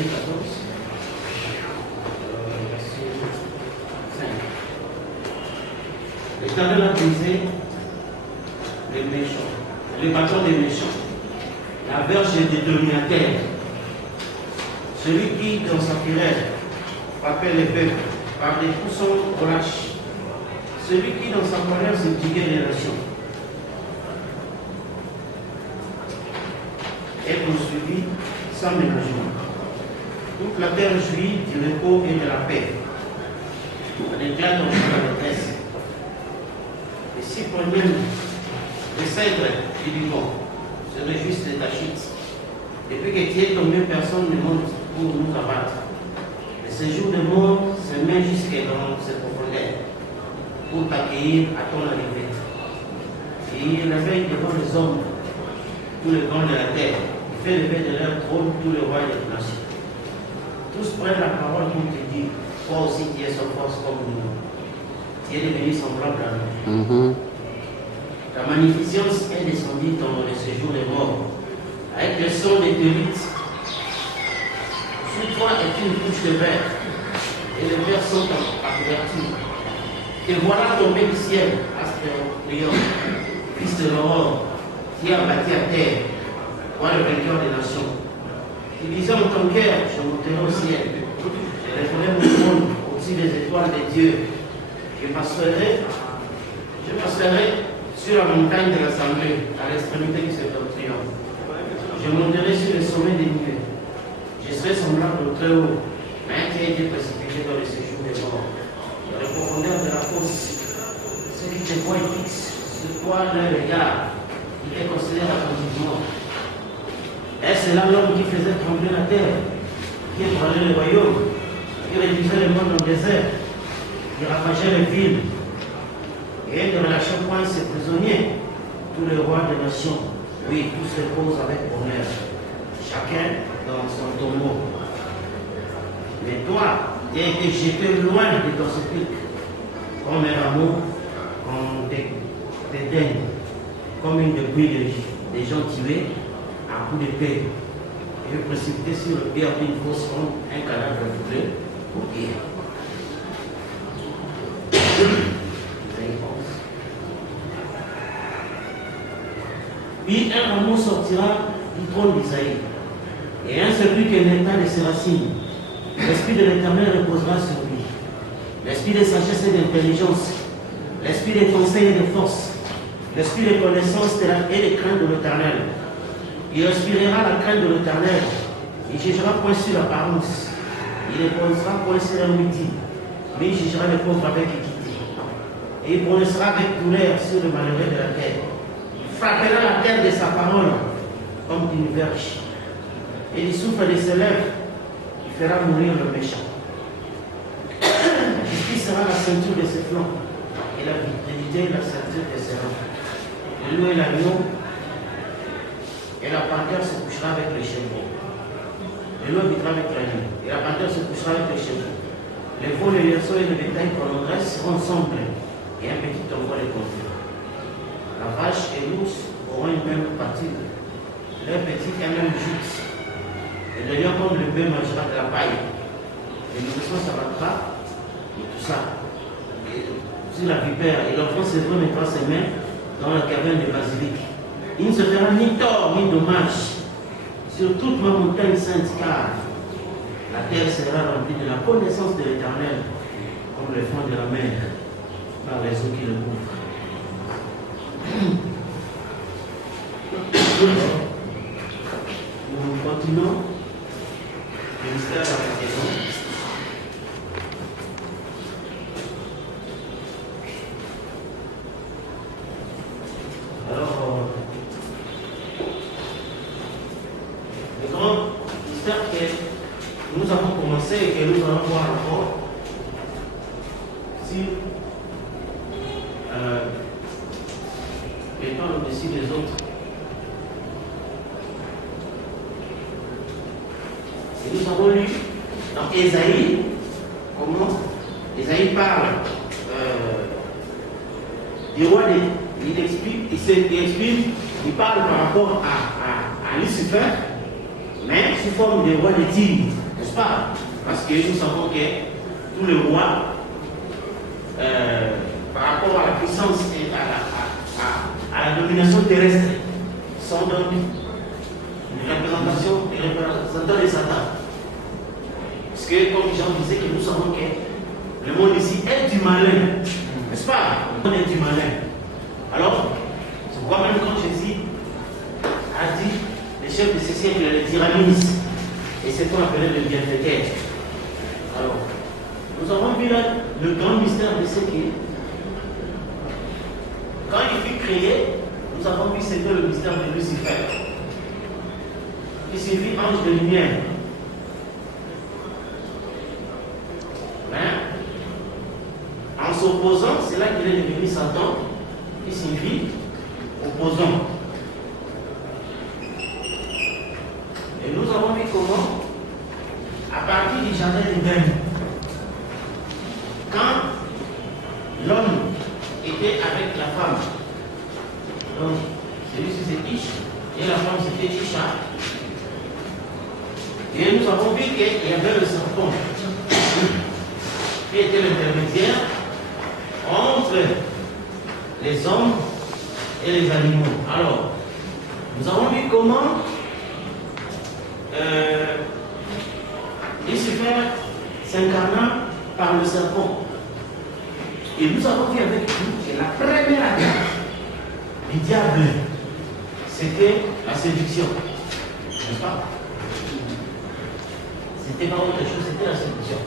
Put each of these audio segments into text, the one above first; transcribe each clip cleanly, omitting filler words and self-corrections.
Ésaïe 14, verset 5. L'Éternel a brisé les méchants, les bâtons des méchants, la verge des dominataires, celui qui, dans sa fureur, frappait les peuples par des coups sans relâche, celui qui, dans sa colère, subjuguait les nations, est poursuivi sans ménagement. Toute la terre jouit du repos et de la paix. On éclate dans la détresse. Les cyprès-mêmes, les cèdres du Liban se réjouissent de ta chute. Depuis que tu es tombé, personne ne monte pour nous abattre. Le séjour de mort se met jusque dans ses profondeurs pour t'accueillir à ton arrivée. Et il réveille devant les hommes tous les grands de la terre. Il fait lever de leur trône tous les rois des nations. Tous prennent la parole pour te dire, toi aussi tu es sans force comme nous. Tu es devenu semblable à nous. Ta magnificence est descendue dans le séjour des morts, avec le son des térites. Sous toi est une couche de verre, et les verres sont à couverture. Et voilà tombé du ciel, Astréon, fils de l'aurore, qui a bâti à terre, toi le vainqueur des nations. Tu disais en ton cœur, je monterai au ciel, je lèverai mon trône au-dessus des étoiles de Dieu. Je passerai sur la montagne de l'Assemblée, à l'extrémité du septentrion. Je monterai sur le sommet des nuées. Je serai semblable au Très-Haut, mais qui a été précipité dans le séjour des morts. Dans les profondeurs de la fosse, ceux qui te voient fixent sur toi leur regard, qui te considèrent attentivement. Est-ce là l'homme qui faisait trembler la terre, qui ébranlait le royaume, qui réduisait le monde en désert, qui ravageait les villes, et ne relâchait point ses prisonniers, tous les rois des nations, oui, tous se posent avec bonheur, chacun dans son tombeau. Mais toi, tu as été jeté loin de ton sépulcre, comme un rameau, comme des daines, comme une débris des gens tués à coups d'épée, et précipité sur le pierre d'une fosse comme un cadavre brûlé pour dire. Puis un rameau sortira du trône d'Isaïe, et un sépulcre naîtra de ses racines. L'esprit de l'Éternel reposera sur lui, l'esprit de sagesse et d'intelligence, l'esprit de conseil et de force, l'esprit de connaissance et de crainte de l'Éternel. Il respirera la crainte de l'Éternel, il ne jugera point sur l'apparence, il ne posera point sur la midi, mais il jugera les pauvres avec équité, et il prononcera avec douleur sur le malheureux de la terre. Frappera la terre de sa parole comme d'une verge, et du souffle de ses lèvres, il fera mourir le méchant. La justice sera la ceinture de ses flancs, et la fidélité la ceinture de ses reins. Le loup et l'agneau, et la panthère se couchera avec le chevreau. Le loup habitera avec l'agneau, et la panthère se couchera avec le chevreau. Les veaux, les lierceaux et le bétail qu'on engraisse seront ensemble, et un petit tombeau les confie. La vache et l'ours auront une même partie, leur petit un même joute. Et le lion comme le bœuf mangera de la paille. Le nourrisson s'abattra et tout ça. Et sur la vipère, et l'enfant se mettra ses mains dans la caverne de basilic. Il ne se fera ni tort ni dommage sur toute ma montagne sainte, car la terre sera remplie de la connaissance de l'Éternel, comme le fond de la mer, par les eaux qui le couvrent. Nous continuons le mystère de la maison. Alors, le grand mystère que nous avons commencé et que nous allons voir encore sur les temps au-dessus des autres. Et nous avons lu dans Ésaïe, comment Ésaïe parle du roi, il explique, il parle par rapport à Lucifer, mais sous forme de roi de Tyr. n'est-ce pas? Parce que nous savons que tous les rois, par rapport à la puissance et à la domination terrestre, sont donc une représentation des représentants de Satan. Parce que, comme Jean disait, que nous savons que le monde ici est du malin, n'est-ce pas? Le monde est du malin. Alors, c'est pourquoi même quand Jésus a dit, les chefs de ce siècle les tyrannisent, et c'est qu'on appelait le bienfaiteur. Alors, nous avons vu là le grand mystère de ce qui est. Quand il fut créé, nous avons vu que c'était le mystère de Lucifer, qui signifie ange de lumière. Mais, en s'opposant, c'est là qu'il est devenu Satan, qui signifie opposant. Et nous avons vu comment, à partir du jardin d'Éden, quand l'homme était avec la femme, donc celui-ci c'est Ish, et la femme c'était Isha, et nous avons vu qu'il y avait le serpent qui était l'intermédiaire entre les hommes et les animaux. Alors, nous avons vu comment Lucifer s'incarna par le serpent. Et nous avons vu avec lui que la première attaque du diable, c'était la séduction. N'est-ce pas? C'était pas autre chose, c'était la séduction.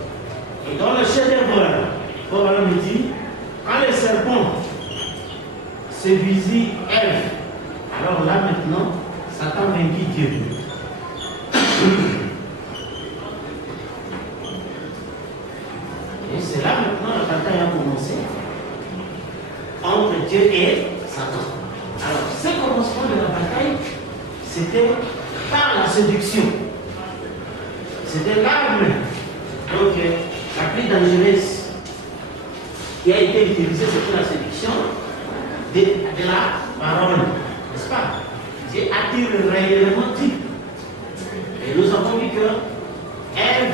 Et dans le chef-d'œuvre, Paul me dit, quand le serpent séduisit Ève, alors là maintenant, Satan vainquit Dieu. Et c'est là maintenant la bataille a commencé entre Dieu et Satan. Alors, ce commencement de la bataille, c'était par la séduction. C'était l'arme, donc la plus dangereuse qui a été utilisée, c'était la séduction de la parole, n'est-ce pas? Dieu attire réellement Dieu. Et nous avons vu que Ève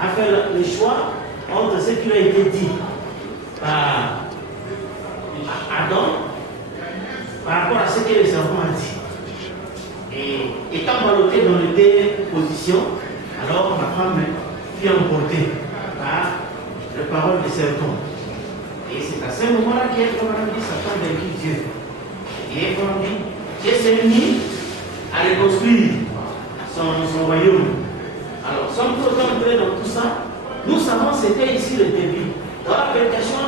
a fait le choix entre ce qui a été dit par Adam par rapport à ce que le serpent a dit. Et étant ballottée dans les deux positions, alors ma femme fut emportée par la parole du serpent. Et c'est à ce moment-là qu'elle a dit Satan vaincu Dieu. Et elle a dit Dieu s'est mis à reconstruire son royaume. Alors, sans pour autant entrer dans tout ça, nous savons que c'était ici le début. Dans la prédication,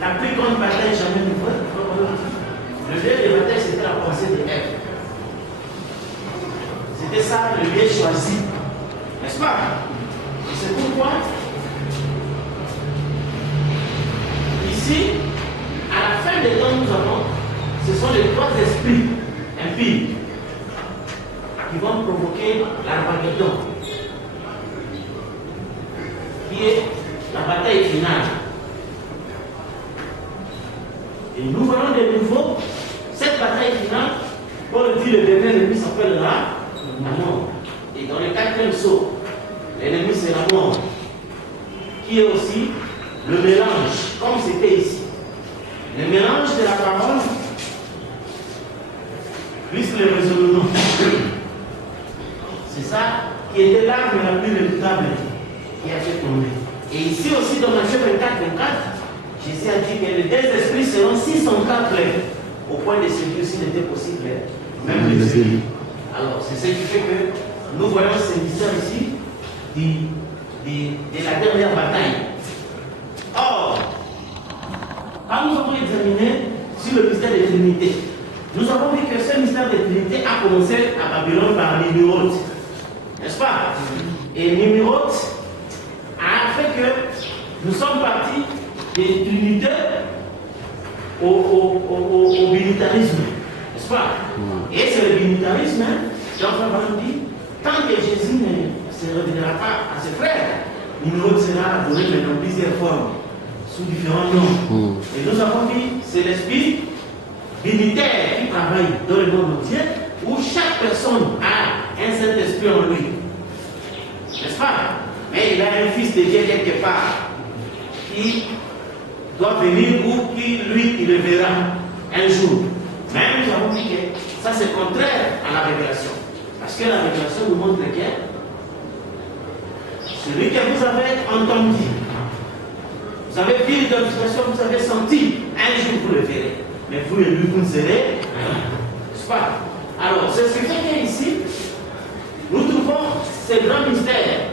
la plus grande bataille jamais nous voit. Le lieu de bataille, c'était la pensée de Ève. C'était ça le lieu choisi. N'est-ce pas? Et c'est pourquoi, ici, à la fin des temps, nous avons, ce sont les trois esprits impies qui vont provoquer l'Armageddon, qui est la bataille finale. Et nous voyons de nouveau cette bataille finale. Paul dit le dernier ennemi s'appellera la mort. Et dans le quatrième saut, l'ennemi c'est la mort, qui est aussi le mélange, comme c'était ici. Le mélange de la parole plus le raisonnement. C'est ça qui était l'arme la plus redoutable qui a fait tomber. Et ici aussi dans Matthieu 24, Jésus a dit que les deux esprits seront 604 au point de séduire s'il était possible, même les élus. Alors c'est ce qui fait que nous voyons ce mystère ici de la dernière bataille. Or, quand nous avons examiné sur le mystère de Trinité, nous avons vu que ce mystère de Trinité a commencé à Babylone par Nimrod, n'est-ce pas? Et Nimrod a fait que nous sommes partis des Trinités au binitarisme, n'est-ce pas? Et c'est le binitarisme, Jean-François dit, tant que Jésus ne se révélera pas à ses frères, Nimrod sera adoré dans plusieurs formes, sous différents noms. Et nous avons dit, c'est l'esprit binitaire qui travaille dans le monde de Dieu, où chaque personne a un Saint-Esprit en lui. N'est-ce pas? a un fils de Dieu quelque part qui doit venir ou qui, lui, il le verra un jour. Même nous avons dit que ça c'est contraire à la révélation. Parce que la révélation nous montre que celui que vous avez entendu, vous avez vu l'identification, vous avez senti, un jour vous le verrez. Mais vous et lui, vous ne serez, n'est-ce pas? Alors, c'est ce qui fait qu'ici, nous trouvons ce grand mystère.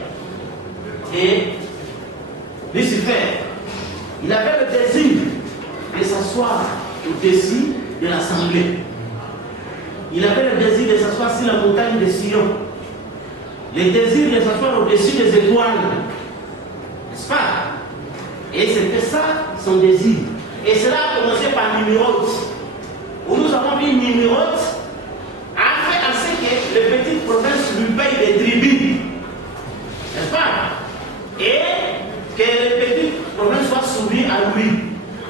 Et Lucifer, il avait le désir de s'asseoir au-dessus de l'assemblée. Il avait le désir de s'asseoir sur la montagne de Sion. Le désir de s'asseoir au-dessus des étoiles. N'est-ce pas? Et c'était ça son désir. Et cela a commencé par Nimrod. Où nous avons vu Nimrod a fait en sorte que les petites provinces lui payent des tribus. N'est-ce pas? Et que les petites provinces soient soumises à lui.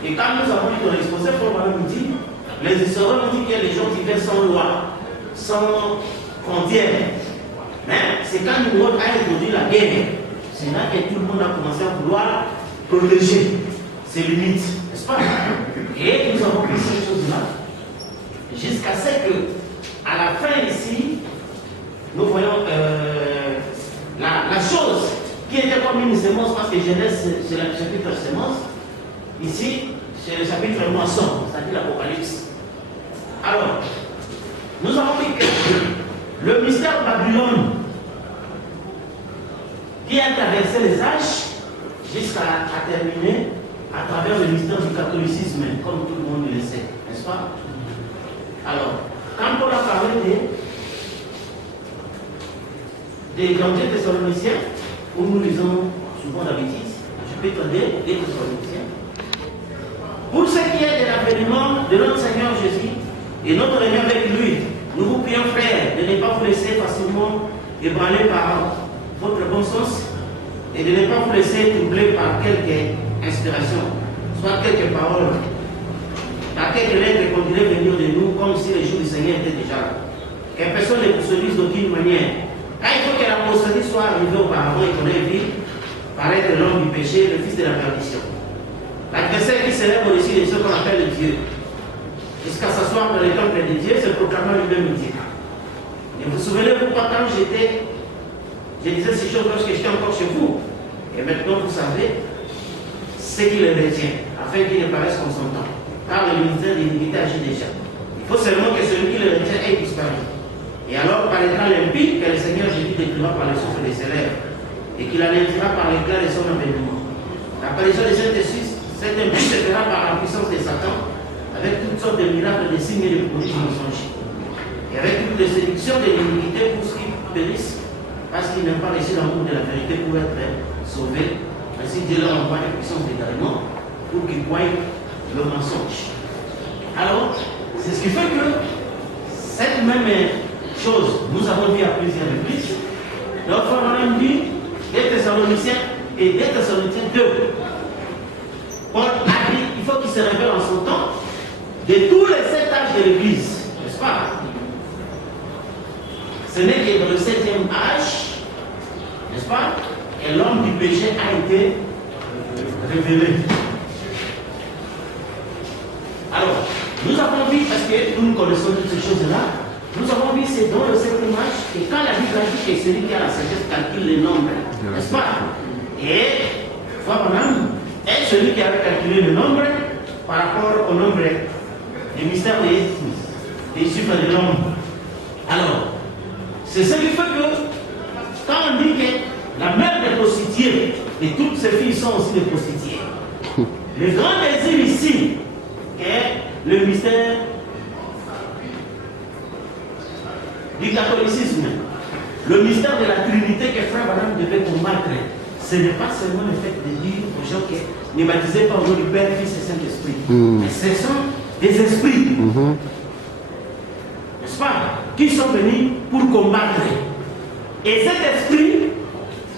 Et quand nous avons lu dans l'exposé, nous dit, les historiens nous disent que les gens vivaient sans loi, sans frontières. Mais c'est quand Nimrod a introduit la guerre, c'est là que tout le monde a commencé à vouloir protéger ses limites, n'est-ce pas? Et nous avons vu ces choses-là, jusqu'à ce que, à la fin ici, nous voyons la chose qui était comme une semence, parce que Genèse, c'est le chapitre semence, ici, c'est le chapitre moisson, c'est-à-dire l'Apocalypse. Alors, nous avons vu que le mystère Babylone, qui a traversé les âges, jusqu'à terminer à travers le mystère du catholicisme, comme tout le monde le sait, n'est-ce pas? Alors, quand on a parlé des grands Thessaloniciens, où nous lisons souvent d'habitude, chapitre 2 des Thessaloniciens, pour ce qui est de l'avènement de notre Seigneur Jésus et notre union avec lui, nous vous prions, frères, de ne pas vous laisser facilement ébranler par votre bon sens et de ne pas vous laisser troubler par quelque inspiration, soit quelques paroles, par quelques lettres qu'on dirait venir de nous, comme si les jours du Seigneur étaient déjà là. Que personne ne vous séduise d'aucune manière. Quand il faut que l'apostolie soit arrivée auparavant et qu'on ait vu paraître l'homme du péché, le fils de la perdition. L'adversaire qui s'élève au-dessus de ce qu'on appelle Dieu, jusqu'à s'asseoir dans les temples de Dieu, se proclamant lui-même Dieu. Et vous vous souvenez-vous pas quand je disais ces choses lorsque j'étais encore chez vous. Et maintenant vous savez ce qui le retient, afin qu'il ne paraisse comme son temps. Car le ministère de l'iniquité agit déjà. Il faut seulement que celui qui le retient ait disparu. Et alors paraîtra l'impie que le Seigneur Jésus décrira par le souffle de ses lèvres, et qu'il anéantira par l'éclat de son avènement. L'apparition de cet impie se fera par la puissance de Satan, avec toutes sortes de miracles, de signes et de prodiges mensongers. Et avec toutes les séductions de l'iniquité pour ceux qui périssent, parce qu'ils n'ont pas reçu l'amour de la vérité pour être sauvés. Ainsi Dieu leur envoie une puissance d'égarement pour qu'ils voient le mensonge. Alors, c'est ce qui fait que cette même chose, nous avons vu à plusieurs reprises. Notre frère Madame dit, des Thessaloniciens et des Thessaloniciens 2. Paul a dit, il faut qu'il se révèle en son temps de tous les 7 âges de l'Église, n'est-ce pas? Ce n'est que dans le 7e âge, n'est-ce pas, que l'homme du péché a été révélé. Alors, nous avons vu, parce que nous connaissons toutes ces choses-là, nous avons vu c'est dans le 7e âge que quand la Bible dit que celui qui a la sagesse calcule les nombres, n'est-ce pas? Et, frère Madame, est celui qui a calculé le nombre par rapport au nombre des mystères des chiffres de l'homme. Alors, c'est ce qui fait que quand on dit que la mère des prostituées et toutes ses filles sont aussi des prostituées, le grand désir ici est le mystère du catholicisme, le mystère de la Trinité que Frère Branham devait combattre. Ce n'est pas seulement le fait de dire aux gens que ne baptisez pas au nom du Père, Fils et Saint-Esprit. Mais ce sont des esprits, n'est-ce pas, qui sont venus pour combattre. Et cet esprit,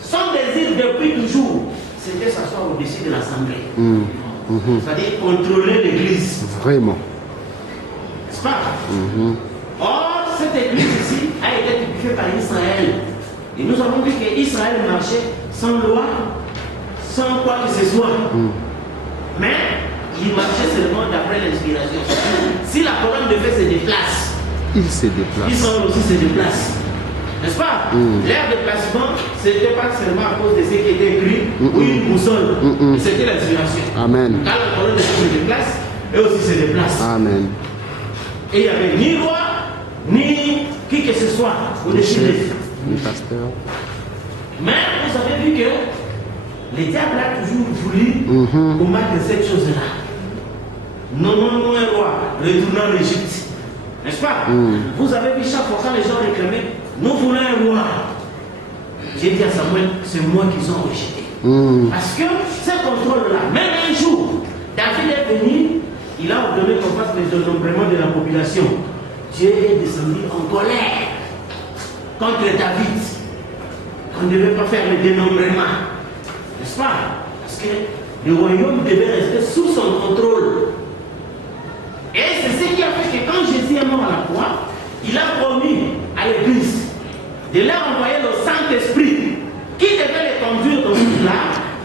son désir depuis toujours, c'était s'asseoir au-dessus de l'Assemblée. C'est-à-dire contrôler l'Église. Vraiment. N'est-ce pas? Or, cette Église ici a été typifiée par Israël. Et nous avons vu qu'Israël marchait sans loi, sans quoi que ce soit. Mais il marchait seulement d'après l'inspiration. Si la colonne de feu se déplace, il se déplace. Israël aussi se déplace. N'est-ce pas? Leur déplacement, ce n'était pas seulement à cause de ce qui était écrit ou une boussole. C'était l'inspiration. Amen. Quand la colonne de feu se déplace, eux aussi se déplacent. Amen. Et il n'y avait ni roi, ni qui que ce soit au-dessus d'eux. Ni pasteur. Mais vous avez vu que le diable a toujours voulu combattre cette chose-là. Non, un roi, retournant en Égypte. N'est-ce pas? Vous avez vu chaque fois quand les gens réclamaient, nous voulons un roi. J'ai dit à Samuel, c'est moi qu'ils ont rejeté. Parce que ce contrôle-là, même un jour, David est venu, il a ordonné qu'on fasse le dénombrement de la population. Dieu est descendu en colère contre David. On ne devait pas faire le dénombrement. N'est-ce pas? Parce que le royaume devait rester sous son contrôle. Et c'est ce qui a fait que quand Jésus est mort à la croix, il a promis à l'Église de leur envoyer le Saint-Esprit qui devait les conduire dans toute la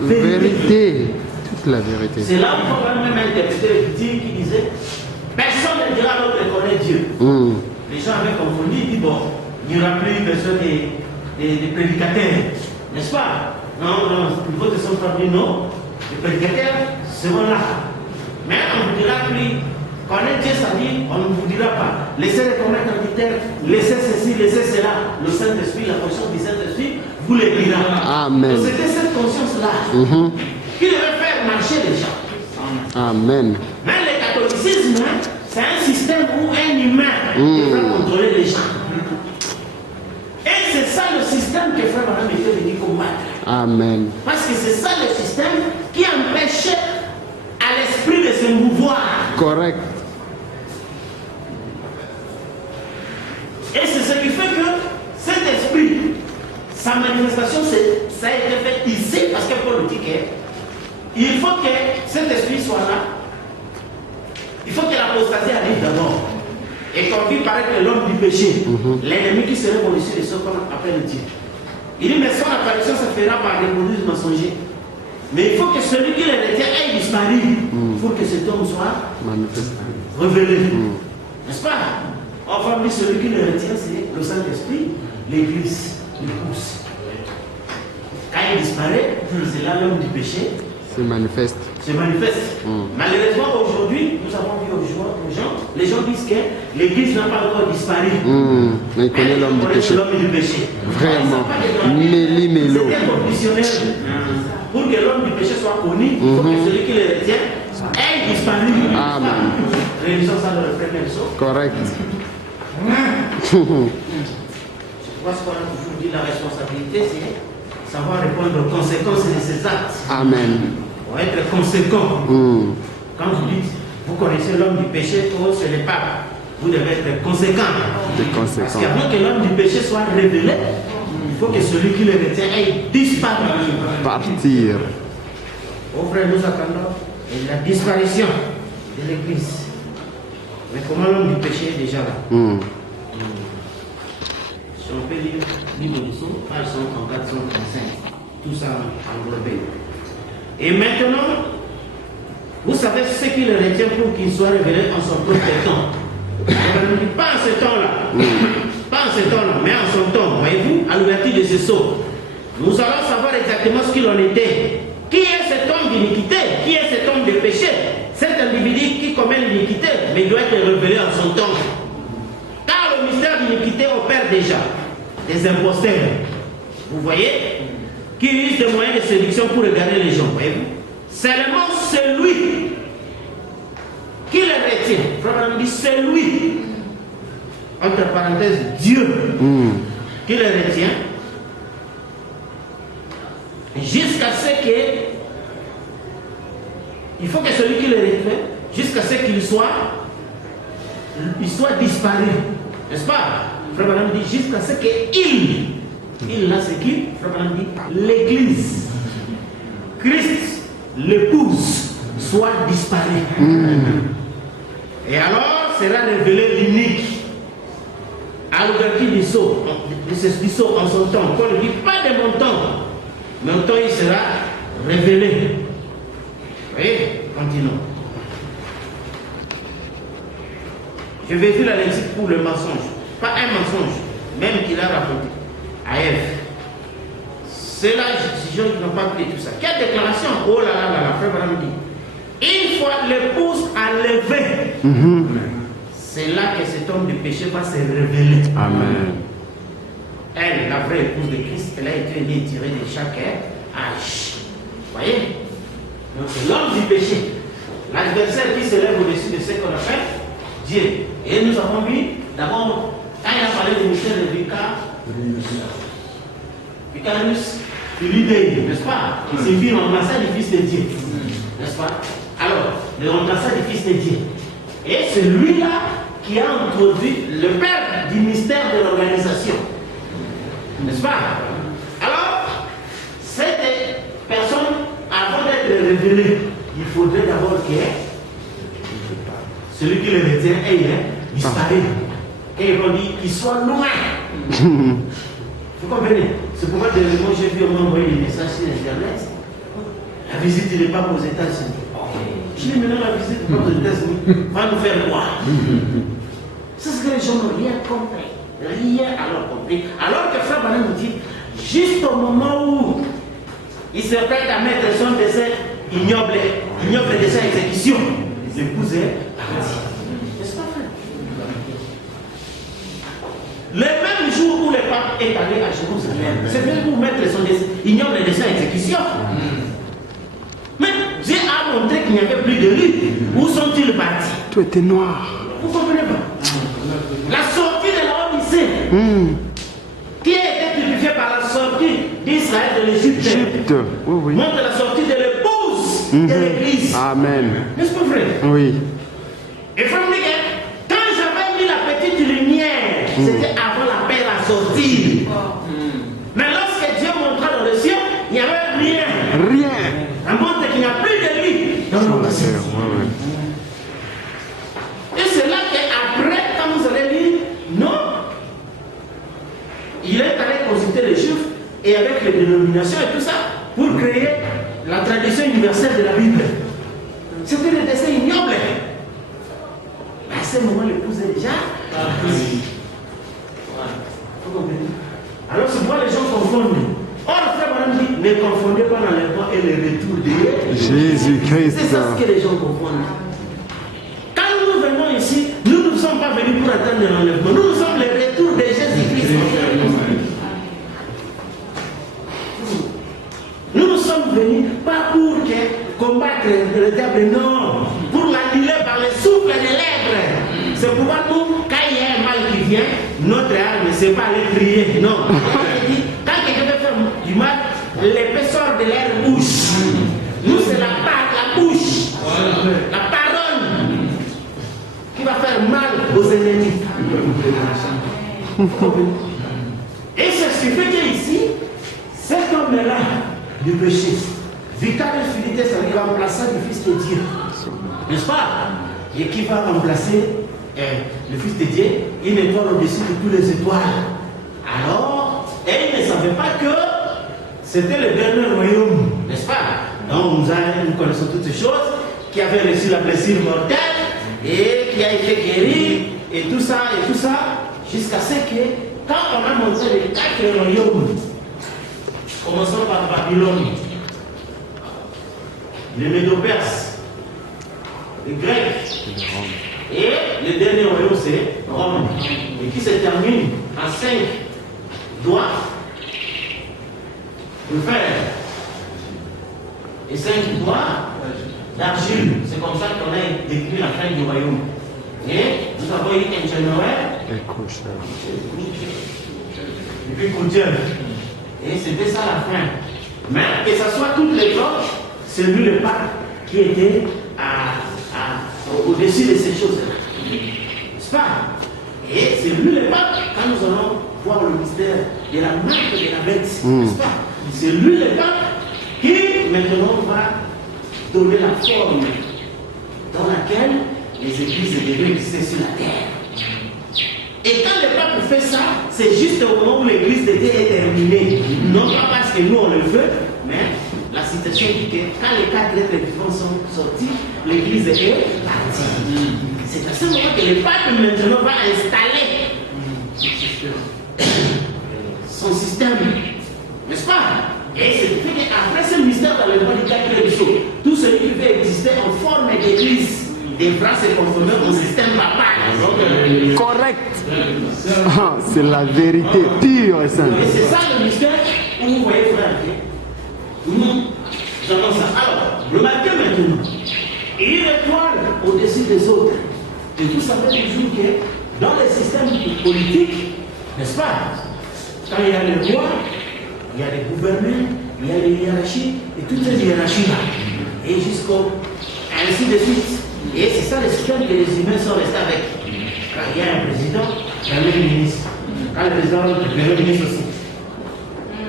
vérité. Toute la vérité. C'est là où on va même interpréter le critique qui disait personne ne dira à l'autre de connaître Dieu. Les gens avaient confondu, ils disent bon, il n'y aura plus besoin des prédicateurs, n'est-ce pas? Non, il faut que ce soit dit non. Les prédicateurs seront là. Mais on ne vous dira plus. Connaître Dieu, ça dit, on ne vous dira pas. Laissez les commettre en terre, laissez ceci, laissez cela. Le Saint-Esprit, la conscience du Saint-Esprit, vous les dira. Amen. Donc c'était cette conscience-là qui devait faire marcher les gens. Amen. Mais le catholicisme, c'est un système où un humain devrait contrôler les gens. Et c'est ça le système que Frère Madame était venu combattre. Amen. Parce que c'est ça le système qui empêchait à l'esprit de se mouvoir. Correct. Et c'est ce qui fait que cet esprit, sa manifestation, ça a été fait ici, parce que Paul dit qu'il faut que cet esprit soit là. Il faut que l'apostasie arrive d'abord. Et qu'on vit paraître l'homme du péché, l'ennemi qui serait au-dessus de ce qu'on appelle Dieu. Il dit, mais son apparition se fera par des produits mensongers. Mais il faut que celui qui les retient ait disparu pour que cet homme soit révélé. N'est-ce pas? Enfin, celui qui le retient, c'est le Saint-Esprit, l'Église, l'épouse. Quand il disparaît, c'est là l'homme du péché se manifeste. Malheureusement, aujourd'hui, nous avons vu aux gens, les gens disent que l'Église n'a pas encore disparu. Mais il connaît l'homme du péché. Vraiment. Méli-mélo. C'est un conditionnel. Pour que l'homme du péché soit connu, il faut que celui qui le retient ait disparu. Amen. Réalisons ça dans le premier saut. Correct. Je vois ce qu'on a toujours dit, la responsabilité, c'est savoir répondre aux conséquences de ses actes. Amen. Pour être conséquent. Quand vous dites, vous connaissez l'homme du péché, ce n'est pas. Vous devez être conséquent. Parce qu'avant que l'homme du péché soit révélé, il faut que celui qui le retient ait disparu. Partir. Au frère, nous attendons la disparition de l'Église. Mais comment l'homme du péché est déjà là? Si on peut lire livre du Sceau, page 134, 135, tout ça englobé. Et maintenant, vous savez ce qui le retient pour qu'il soit révélé en son propre temps. Pas en ce temps-là, pas en ce temps-là, mais en son temps, voyez-vous, à l'ouverture de ce sceau. Nous allons savoir exactement ce qu'il en était. Qui est cet homme d'iniquité? Qui est cet homme de péché? Cet individu qui commet l'iniquité, mais il doit être révélé en son temps. Car le mystère d'iniquité opère déjà des imposteurs. Vous voyez? Qui usent de moyens de séduction pour regarder les gens, voyez-vous? Seulement celui qui le retient, Frère dit celui, entre parenthèses, Dieu, qui le retient, jusqu'à ce que, il faut que celui qui le retient, jusqu'à ce qu'il soit disparu, n'est-ce pas? Frère Madame dit jusqu'à ce il là c'est qui? Frère Madame dit l'Église, Christ, l'épouse, soit disparu. Et alors sera révélé l'unique, à à l'ouverture du sceau en son temps, qu'on ne dit pas de mon temps, mon temps il sera révélé. Vous voyez, continuons. Je vais dire la lexique pour le mensonge. Pas un mensonge, même qu'il a raconté à Ève. C'est là, ces gens qui n'ont pas pris tout ça. Quelle déclaration? Oh là là là là, frère Branham dit. Une fois l'épouse enlevée, c'est là que cet homme de péché va se révéler. Amen. Elle, la vraie épouse de Christ, elle a été tirée de chaque âge. Vous voyez? Donc c'est l'homme du péché. L'adversaire qui s'élève au-dessus de ce qu'on appelle Dieu. Et nous avons vu, d'abord, quand il a parlé du mystère de Vicarius Philidei, n'est-ce pas? Il signifie remplaçant du Fils de Dieu. N'est-ce pas? Alors, le remplaçant du Fils de Dieu. Et c'est lui-là qui a introduit le père du mystère de l'organisation. N'est-ce pas? Alors, cette personne, avant d'être révélée, il faudrait d'abord que celui qui le retient ait disparu. Et ils vont dire qu'il soit loin. Vous comprenez? C'est pourquoi moi j'ai vu m'envoyer des messages sur Internet. La visite n'est pas aux États-Unis. Je dis maintenant la visite n'est pas aux États-Unis. Va nous faire quoi? C'est ce que les gens n'ont rien compris. Rien alors compris. Alors que Frère Branham nous dit, juste au moment où il se prête à mettre son dessin ignoble dessin exécution, l'épouse est partie. N'est-ce pas, frère? Le même jour où le pape est allé à Jérusalem, c'est bien pour mettre son dessin ignoble dessin exécution. Mais Dieu a montré qu'il n'y avait plus de lui. Où sont-ils partis? Tout était noir. Vous comprenez pas? La sortie de la Odyssée, qui a été purifiée par la sortie d'Israël de l'Égypte, oui. montre la sortie de l'épouse de l'Église. Amen. N'est-ce pas vrai? Oui. Et frère, quand j'avais mis la petite lumière, c'était avant la paix à sortir. Mais lorsque Dieu montra dans le ciel, il n'y avait rien. Rien. Ça montre qu'il n'y a plus de lui dans le passé. Et c'est là qu'après, quand vous allez lire, non, il est allé consulter les Juifs et avec les dénominations et tout ça pour créer la tradition universelle de la Bible. C'était le dessin ignoble. À ce moment, l'épouse est déjà partie. Vous comprenez? Alors, c'est pourquoi les gens confondent. Or, le frère Branham dit, ne confondez pas l'enlèvement et le retour de Jésus-Christ. C'est ça ce que les gens confondent. Quand nous venons ici, nous ne sommes pas venus pour attendre l'enlèvement. Nous sommes le retour de Jésus-Christ. Nous ne sommes venus pas pour combattre le diable, non. Pour l'annuler par le souffle des lèvres. C'est pourquoi nous, quand il y a un mal qui vient, notre arme, c'est pas aller prier. Non. Quand quelqu'un veut faire du mal, l'épaisseur de l'air bouche. Nous, c'est la bouche. La parole qui va faire mal aux ennemis. Et c'est ce qui fait qu'ici, cet homme-là, du péché, Vicarius Philidei, c'est le remplaçant du Fils de Dieu. N'est-ce pas? Et qui va remplacer le Fils de Dieu, une étoile au-dessus de toutes les étoiles. Alors, et il ne savait pas que c'était le dernier royaume, n'est-ce pas? Donc nous connaissons toutes ces choses, qui avait reçu la blessure mortelle et qui a été guéri, et tout ça, jusqu'à ce que, quand on a montré les 4 royaumes, commençons par Babylone, les Médo-Perses, les Grecs, et le dernier royaume c'est Rome, et qui se termine en 5 doigts de fer et 5 doigts d'argile. C'est comme ça qu'on a décrit la fin du royaume. Et nous avons eu un général et puis Coutier. Et c'était ça la fin. Mais que ce soit toutes les autres, c'est lui le pape qui était au-dessus de ces choses-là. N'est-ce pas? Et c'est lui le pape, quand nous allons voir le mystère de la marque de la bête, n'est-ce pas? C'est lui le pape qui maintenant va donner la forme dans laquelle les églises devaient exister sur la terre. Et quand le pape fait ça, c'est juste au moment où l'église était terminée. Non pas parce que nous on le veut, mais la citation dit que quand les 4 lettres vivants sont sorties, l'église est partie. C'est à ce moment que le pape maintenant va installer son système, n'est-ce pas? Et c'est fait qu'après ce mystère dans le monde du 4 jours, tout celui qui veut exister en forme d'église devra se conformer au système papal. Correct. Ah, c'est la vérité pure et simple. Et c'est ça le mystère où vous voyez, frère. Nous avons ça. Alors, remarquez maintenant, il étoile au-dessus des autres. Et tout ça veut toujours que dans les systèmes politiques, n'est-ce pas? Quand il y a les rois, il y a les gouverneurs, il y a les hiérarchies, et toutes ces hiérarchies-là. Et jusqu'au ainsi de suite. Et c'est ça le système que les humains sont restés avec. Quand il y a un président, il y a un ministre. Quand le président, le ministre aussi.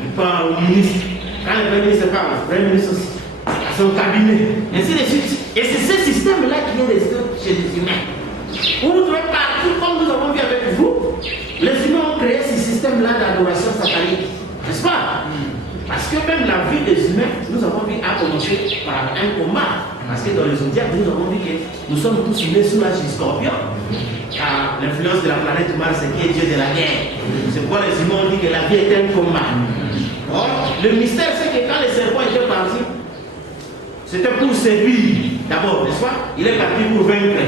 Il parle au ministre. Quand le premier ministre parle, le premier ministre aussi. À son cabinet. Ainsi de suite. Et c'est ce système-là qui est resté chez les humains. Vous trouvez partout, comme nous avons vu avec vous, les humains ont créé ce système-là d'adoration satanique. N'est-ce pas? Parce que même la vie des humains, nous avons vu, a commencé par un combat. Parce que dans les zodiacs, nous avons vu que nous sommes tous nés sous l'âge du scorpion. Car l'influence de la planète Mars, qui est Dieu de la guerre. C'est pourquoi les humains ont dit que la vie est un combat. Or, le mystère, c'est que quand les serpents étaient partis, c'était pour séduire d'abord, n'est-ce pas? Il est parti pour vaincre.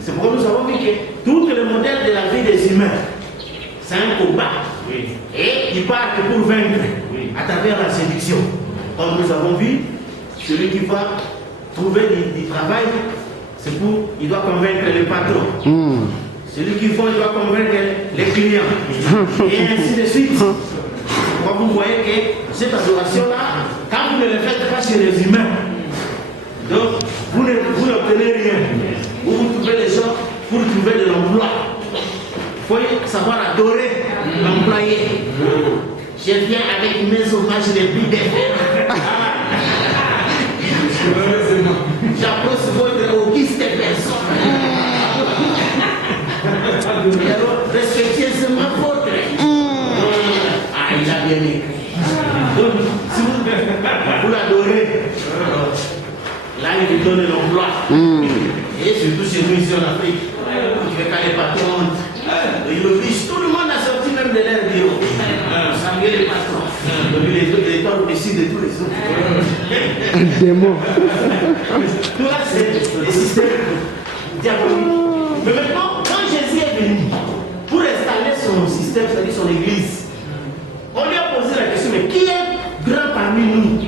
C'est pourquoi nous avons vu que tout le modèle de la vie des humains, c'est un combat. Et ils partent pour vaincre à travers la séduction. Comme nous avons vu, celui qui va trouver du travail, c'est pour, il doit convaincre le patron. Celui qui vend, il doit convaincre les clients. Et ainsi de suite. Quand vous voyez que cette adoration-là, quand vous ne le faites pas chez les humains, donc vous n'obtenez rien. Vous trouvez les gens pour trouver de l'emploi. Il faut savoir adorer l'employé. Je viens avec mes hommages de plus d'effets. J'approche votre auguste personne. Alors, respectez seulement votre. Ah, il a bien écrit. Donc, si vous l'adorez, là, il vous donne l'emploi. Et surtout chez nous ici en Afrique, tu fais quand les patrons, ils obligent tout le monde à sortir même de leur bureau. Saluer les patrons. Les temps au-dessus de tous les autres. Un démon. Tout là, c'est le système diabolique. Mais maintenant, quand Jésus est venu pour installer son système, c'est-à-dire son église, on lui a posé la question, mais qui est grand parmi nous?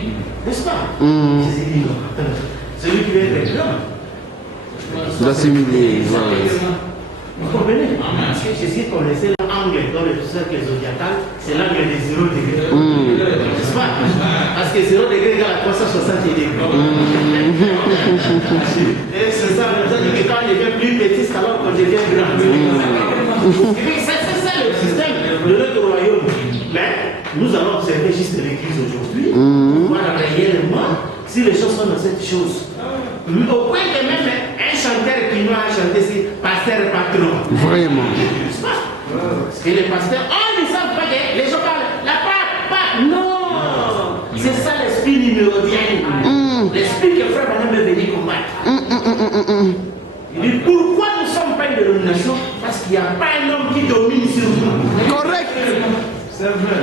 N'est-ce pas? Jésus dit non. Celui qui est très grand. D'assimiler. Vous comprenez? Parce que Jésus connaissait l'angle dans le cercle zodiacal, c'est l'angle des 0 degrés. N'est-ce pas? Parce que 0 degré égale à 360 degrés. Et c'est ça, ça dit que quand on devient plus petit, c'est alors qu'on devient grand. C'est ça le système de notre royaume. Mais nous allons observer juste l'église aujourd'hui, pour voir réellement si les choses sont dans cette chose. Au point que même un chanteur qui nous a chanté, c'est pasteur patron. Vraiment. Parce que les pasteurs, oh, ils ne savent pas que les gens parlent, la Pâque. Non, c'est ça l'esprit numérodien. L'esprit que frère Branham est venu combattre. Il dit, pourquoi nous ne sommes pas une dénomination? Parce qu'il n'y a pas un homme qui domine sur nous. Correct. C'est vrai.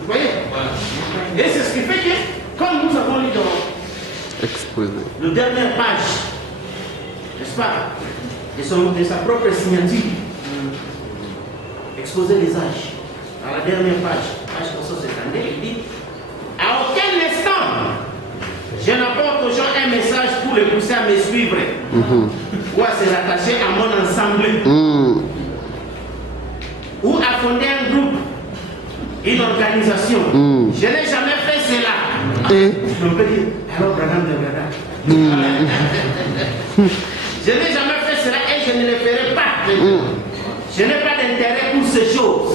Vous voyez? Et c'est ce qui fait que, comme nous avons lu dans la dernière page, n'est-ce pas, de sa propre signature, exposer les âges. Dans la dernière page 470, il dit, à aucun instant, je n'apporte aux gens un message pour les pousser à me suivre ou à se rattacher à mon ensemble ou à fonder un groupe, une organisation. Je n'ai jamais fait cela. On peut dire, alors Branham de Branham. Je n'ai jamais fait cela et je ne le ferai pas. Je n'ai pas d'intérêt pour ces choses.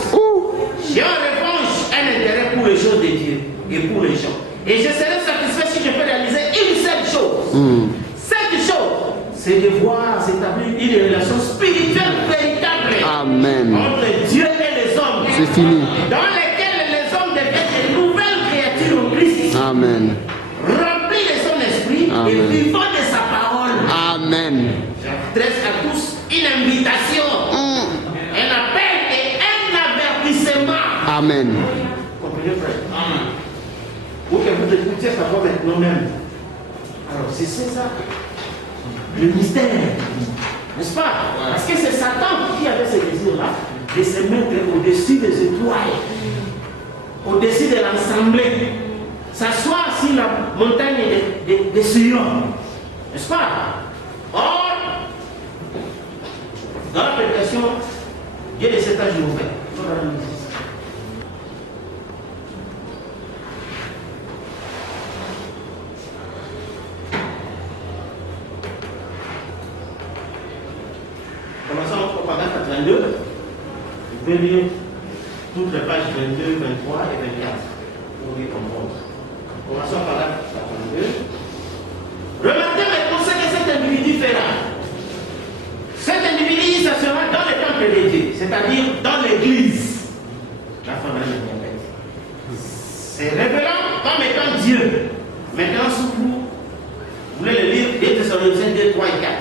J'ai en revanche un intérêt pour les choses de Dieu et pour les gens. Et je serai satisfait si je peux réaliser une seule chose. Cette chose, c'est de voir s'établir une relation spirituelle véritable Amen. Entre Dieu et les hommes. C'est fini. Dans lesquels les hommes deviennent de nouvelles créatures en Christ. Amen. Remplis de son esprit Amen. et vivant de sa parole. Amen. J'adresse à tous une invitation, un appel et un avertissement. Amen. Comprenez, frère? Amen. Pour que vous écoutiez sa voix maintenant même. Alors, c'est ça, le mystère. N'est-ce pas? Parce que c'est Satan qui avait ce désir-là de se mettre au-dessus des étoiles, au-dessus de l'assemblée, s'asseoir sur la montagne de Sion. N'est-ce pas? Or, dans la prédication, Dieu de cet âge mauvais. Commençons en propagande 22. Vous pouvez lire toutes les pages 22, 23 et 24 pour y comprendre. Commençons par la 22. Remarquez maintenant ce que cet individu fera. Cet individu, il s'assurera dans le temple de Dieu, c'est-à-dire dans l'église. La femme de diabète. C'est révélant comme étant Dieu. Maintenant, si vous voulez le lire, 2 Thessaloniciens 2, 3 et 4.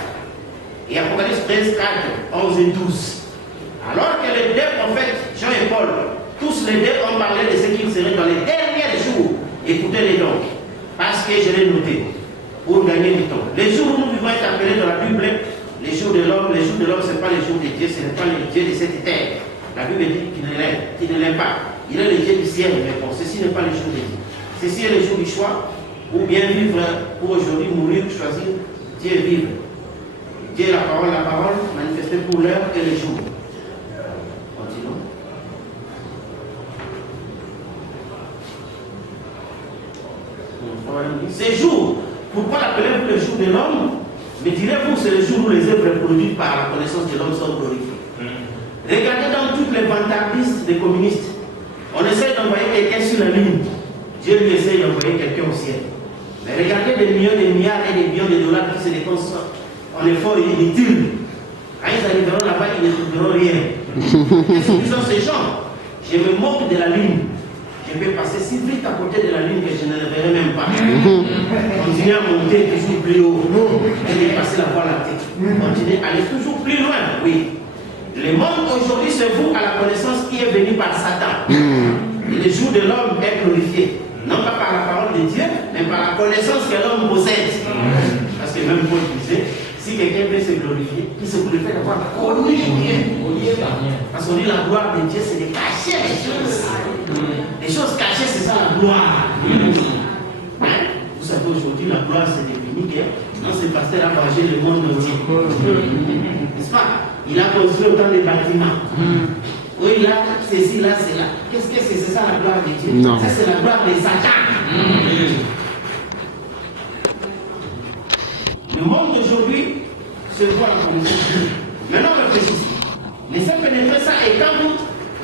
Et Apocalypse 13, 4, 11 et 12. Alors que les deux prophètes, Jean et Paul, tous les deux ont parlé de ce qu'il serait dans les derniers jours. Écoutez-les donc, parce que je l'ai noté, pour gagner du temps. Les jours où nous vivons être appelés dans la Bible, les jours de l'homme, ce n'est pas les jours de Dieu, ce n'est pas le Dieu de cette terre. La Bible dit qu'il ne l'est pas. Il est le Dieu du ciel, mais bon, ceci n'est pas le jour de Dieu. Ceci est le jour du choix, ou bien vivre pour aujourd'hui, mourir, choisir, Dieu vivre. Dieu est la parole manifestée pour l'heure et le jour. Continuons. Ces jours, pourquoi l'appelez-vous le jour de l'homme? Mais direz-vous, c'est le jour où les œuvres produites par la connaissance de l'homme sont glorifiées. Regardez dans toutes les vantardises des communistes. On essaie d'envoyer quelqu'un sur la lune. Dieu lui essaie d'envoyer quelqu'un au ciel. Mais regardez des millions, des milliards et des millions de dollars qui se dépensent en effort inutile. Quand ils arriveront là-bas, ils ne trouveront rien. Qu'est-ce qu'ils sont ces gens? Je me moque de la lune. Je vais passer si vite à côté de la lune que je ne le verrai même pas. Continuez à monter toujours plus haut. Et dépasser la voie lactée. Continuez à aller toujours plus loin. Oui. Le monde aujourd'hui se voue à la connaissance qui est venue par Satan. Et le jour de l'homme est glorifié. Non pas par la parole de Dieu, mais par la connaissance que l'homme possède. Parce que même Paul disait, si quelqu'un veut se glorifier, il se glorifie d'avoir connu Dieu. Parce qu'on dit la gloire de Dieu, c'est de cacher les choses. Les choses cachées, c'est ça la gloire. Vous savez, aujourd'hui, la gloire, c'est défini que ce pasteur a mangé le monde entier. N'est-ce pas? Il a construit autant de bâtiments. Oui, là, ceci, là, c'est là. Qu'est-ce que c'est ça la gloire de Dieu? Non. Ça, c'est la gloire de Satan. Le monde d'aujourd'hui se voit en communauté. Maintenant, on réfléchit. Laissez pénétrer ça et quand vous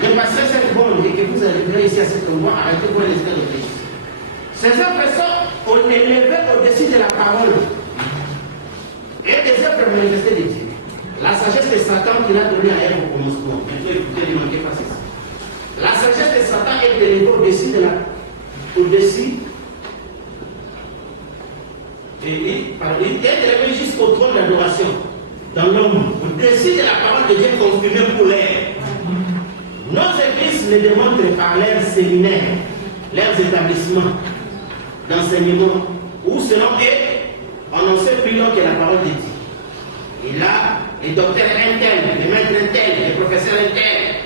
dépasserez cette bande et que vous arriverez ici à cet endroit, arrêtez-vous et laissez réfléchir. Ces œuvres sont élevées au-dessus de la parole et des œuvres manifestées de Dieu. La sagesse de Satan qu'il a donnée à Ève au commencement. Maintenant, écoutez, ne manquez pas ça. La sagesse de Satan est élevée au-dessus de la. Au-dessus. Et il est élevé jusqu'au trône d'adoration dans l'homme, au-dessus de la parole de Dieu confirmée pour l'air. Nos églises le démontrent par leurs séminaires, leurs établissements d'enseignement, où selon eux, on en sait plus long que la parole de Dieu. Et là, les docteurs internes, les maîtres internes, les professeurs internes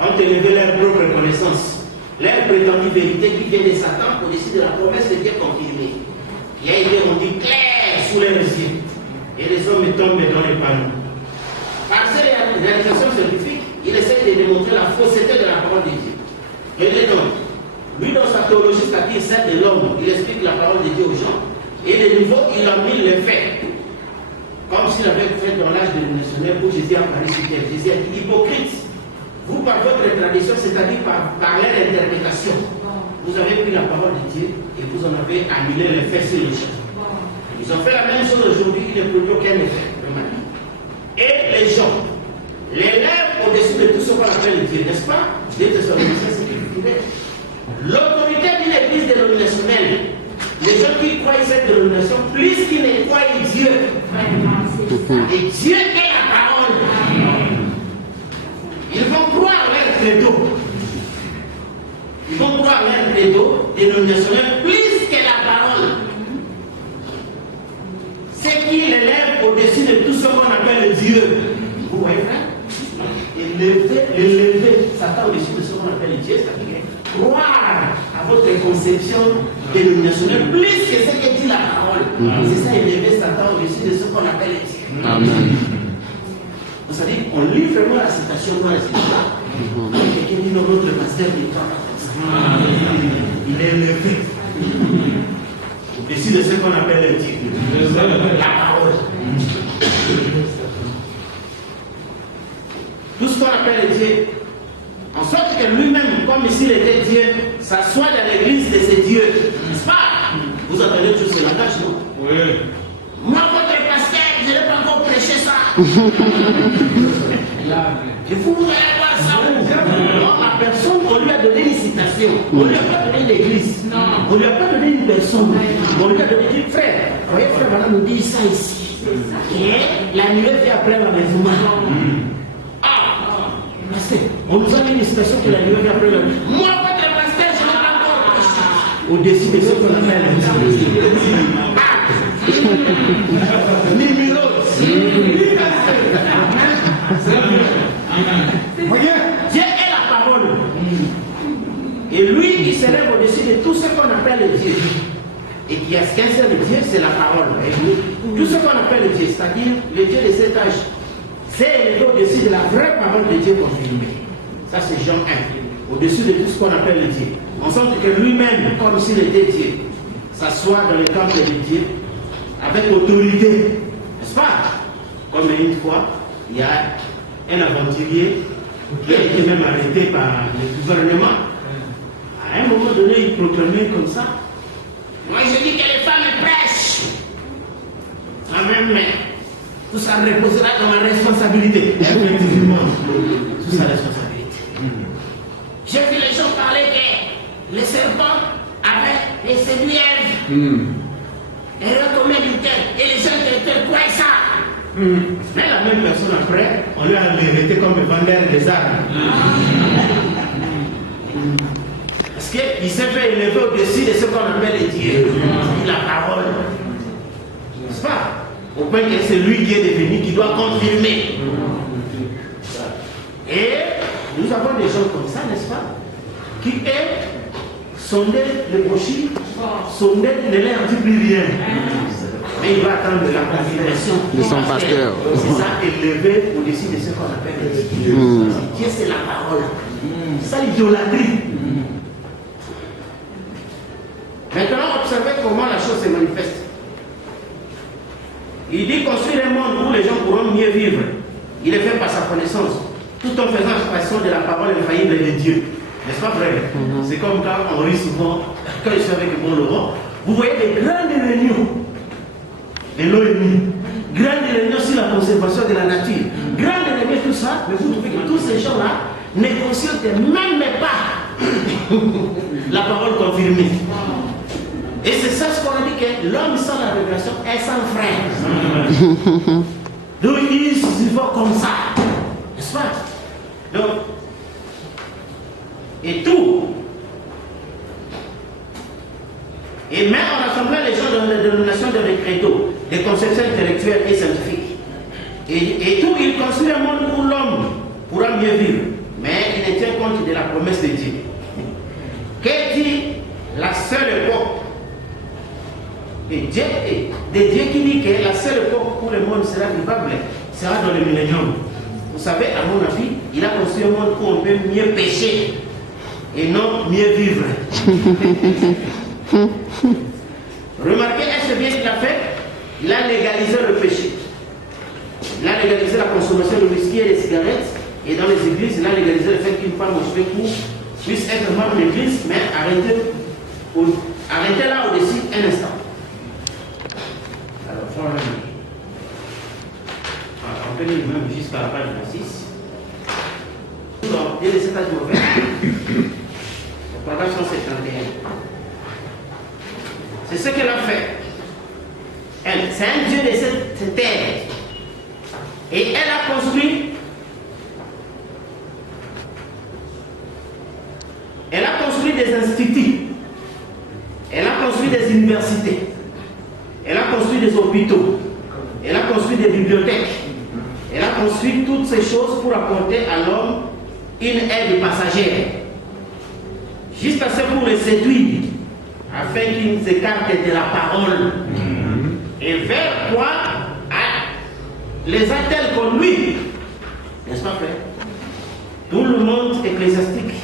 ont élevé leur propre connaissance, leur prétendue vérité qui vient de Satan au-dessus de la promesse de Dieu confirmée, qui a été rendue claire sous leurs yeux. Et les hommes tombent dans les panneaux. Par ces réalisations scientifiques, il essaie de démontrer la fausseté de la parole de Dieu. Regardez donc, lui dans sa théologie, c'est-à-dire celle de l'homme, il explique la parole de Dieu aux gens. Et de nouveau, il a mis les faits. Comme s'il avait fait dans l'âge de l'émotionnel où Jésus a parlé sur terre. Jésus a dit, hypocrite, vous par votre tradition, c'est-à-dire par leur interprétation, vous avez pris la parole de Dieu et vous en avez annulé les faits sur les gens. Ils ont fait la même chose aujourd'hui, ils ne produisent aucun effet. Et les gens, les lèvres au-dessus au-dessus de tout ce qu'on appelle Dieu, n'est-ce pas? Dieu te soit c'est qu'il voulait. L'autorité d'une église dénominationnelle, les gens qui croient cette dénomination, plus qu'ils ne croient Dieu. Et Dieu est la parole. Ils vont croire leur credo. Ils vont croire leur credo dénominationnel plus que la parole. C'est qui l'élève au-dessus de tout ce qu'on appelle Dieu. Vous voyez, frère? Élever Satan au-dessus de ce qu'on appelle Dieu, c'est-à-dire croire à votre conception dénominationnelle plus que ce que dit la parole. C'est ça, élever Satan au-dessus de ce qu'on appelle Dieu. Amen. Vous savez, on lit vraiment la citation dans les Écritures. Quelqu'un dit non, notre pasteur n'est pas comme ça. Il est élevé au-dessus de ce qu'on appelle Dieu. La parole. Tout ce qu'on appelle Dieu, en sorte que lui-même, comme s'il était Dieu, s'assoit dans l'église de ses dieux. N'est-ce pas? Vous entendez tout ce langage, non? Oui. Moi, votre pasteur, je n'ai pas encore prêché ça. Et vous voulez voir ça? Non, la personne, on lui a donné une citation. On ne lui a pas donné l'église. On ne lui a pas donné une personne. On lui a donné une frère. Vous voyez, frère, madame nous dit ça ici. Et la nuée vient après l'enlèvement. On nous a mis une citation que la nuée vient après l'enlèvement. Moi, votre pasteur, je n'ai pas encore prêché. Au-dessus de ce qu'on appelle numéro. Dieu est la parole. Et lui, il s'élève au-dessus de tout ce qu'on appelle Dieu. Et qui a qu'un seul Dieu, c'est la parole. Et tout ce qu'on appelle Dieu, c'est-à-dire le Dieu de cet âge, c'est élevé au-dessus de la vraie parole de Dieu confirmée. Ça, c'est Jean 1. Au-dessus de tout ce qu'on appelle Dieu. En sorte que lui-même, comme s'il était Dieu, s'assoit dans le temple de Dieu avec autorité. N'est-ce pas? Comme une fois, il y a un aventurier qui a été même arrêté par le gouvernement. À un moment donné, il proclamait comme ça. Moi, je dis que les femmes prêchent. Amen, mais tout ça reposera dans ma responsabilité. Effectivement, tout ça responsabilité. J'ai vu les gens parler que les serpents avaient les séduits Ève. Et retombé du terre. Et les gens te croient ça. Mais la même personne après, on lui a arrêté comme vendeur des armes. Parce qu'il s'est fait élever au-dessus de ce qu'on appelle Dieu. La parole. N'est-ce pas? Au point que c'est lui qui est devenu, qui doit confirmer. Et nous avons des gens comme ça, n'est-ce pas? Qui sondaient le brochure, sondaient, ne leur dit plus rien. Mais il va attendre la confirmation de son pasteur. C'est ça, élevé au-dessus de ce qu'on appelle Dieu. Dieu, c'est la parole. C'est ça l'idolâtrie. Maintenant, observez comment la chose se manifeste. Il dit construire un monde où les gens pourront mieux vivre. Il est fait par sa connaissance, tout en faisant abstraction de la parole infaillible de Dieu. N'est-ce pas vrai? C'est comme quand on rit souvent, quand je suis avec le bon Laurent, vous voyez des grandes réunions de l'ONU, grandes réunions sur la conservation de la nature, grandes réunions, tout ça, mais vous trouvez que tous ces gens-là ne consultent même pas la parole confirmée. Et c'est ça ce qu'on a dit, que l'homme sans la révélation est sans frère. Donc il se voit comme ça. N'est-ce pas? Donc, et tout. Et même en rassemblant les gens dans la dénomination de credo, des conceptions intellectuelles et scientifiques. Et tout, il construit un monde où l'homme pourra mieux vivre. Mais il ne tient compte de la promesse de Dieu. Qu'est dit la seule époque? Et Dieu, de Dieu qui dit que la seule époque où le monde sera vivable sera dans le millénium. Vous savez, à mon avis, il a construit un monde où on peut mieux pécher et non mieux vivre. Remarquez, est-ce bien qu'il a fait? Il a légalisé le péché. Il a légalisé la consommation de whisky et des cigarettes. Et dans les églises, il a légalisé le fait qu'une femme au cheveu court puisse être membre de l'église, mais arrêtez là au-dessus un instant. Alors, on peut lire même jusqu'à la page 26. C'est ce qu'elle a fait. Elle, c'est un Dieu de cette terre. Et elle a construit. Elle a construit des instituts. Elle a construit des universités. Elle a construit des hôpitaux. Elle a construit des bibliothèques. Elle a construit toutes ces choses pour apporter à l'homme une aide passagère. Juste assez pour le séduire, afin qu'il s'écarte de la parole. Et vers quoi les a-t-elle conduits? N'est-ce pas, frère? Tout le monde ecclésiastique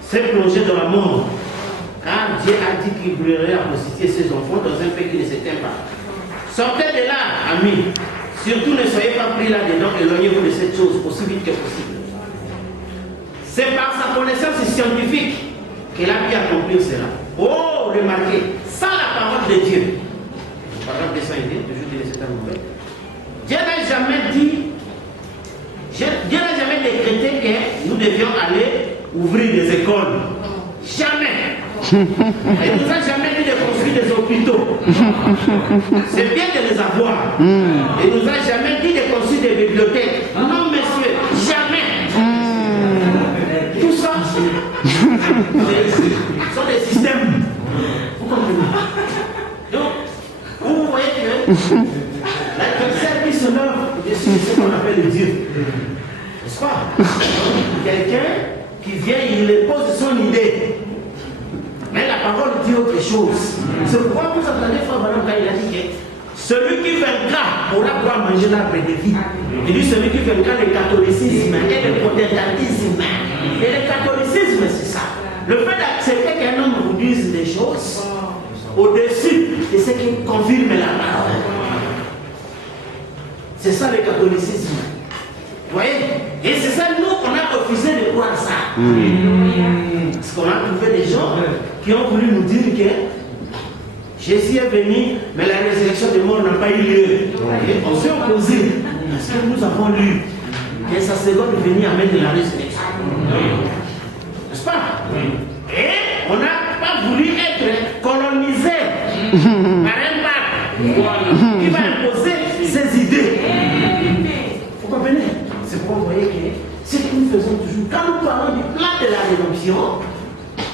s'est plongé dans la mort, car Dieu a dit qu'il brûlerait à prostituer ses enfants dans un pays qui ne s'éteint pas. Sortez de là, amis. Surtout ne soyez pas pris là-dedans, éloignez-vous de cette chose aussi vite que possible. C'est par sa connaissance scientifique qu'elle a pu accomplir cela. Oh, remarquez, sans la parole de Dieu. Parole de Saint-Denis, toujours dit c'est un mauvais. Dieu n'a jamais dit, Dieu n'a jamais décrété que nous devions aller ouvrir des écoles. Jamais. Il ne nous a jamais dit de construire des hôpitaux. C'est bien de les avoir. Il ne nous a jamais dit de construire des bibliothèques. Non, messieurs, jamais. Tout ça, sont des systèmes. Vous comprenez? Donc, vous voyez que l'adversaire qui se lève dessus, c'est ce qu'on appelle le Dieu. N'est-ce pas? Quelqu'un qui vient, il pose son idée. Mais la parole dit autre chose. C'est pourquoi vous entendez Frère Branham quand il a dit que celui qui vaincra aura droit à manger l'arbre de vie. Il dit celui qui vaincra le catholicisme et le protestantisme. Et le catholicisme, c'est ça. Le fait d'accepter qu'un homme vous dise des choses au-dessus de ce qui confirme la parole. C'est ça le catholicisme. Vous voyez? Et c'est ça, nous, on a refusé de croire ça. Parce qu'on a trouvé des gens qui ont voulu nous dire que Jésus est venu, mais la résurrection des morts n'a pas eu lieu. Et on s'est opposé. Parce que nous avons lu que sa seconde venue amène de la résurrection. N'est-ce pas? Et on n'a pas voulu être colonisé par un pape qui va imposer ses idées. Vous comprenez? C'est pour vous voyez que ce que nous faisons toujours, quand nous parlons du plan de la rédemption,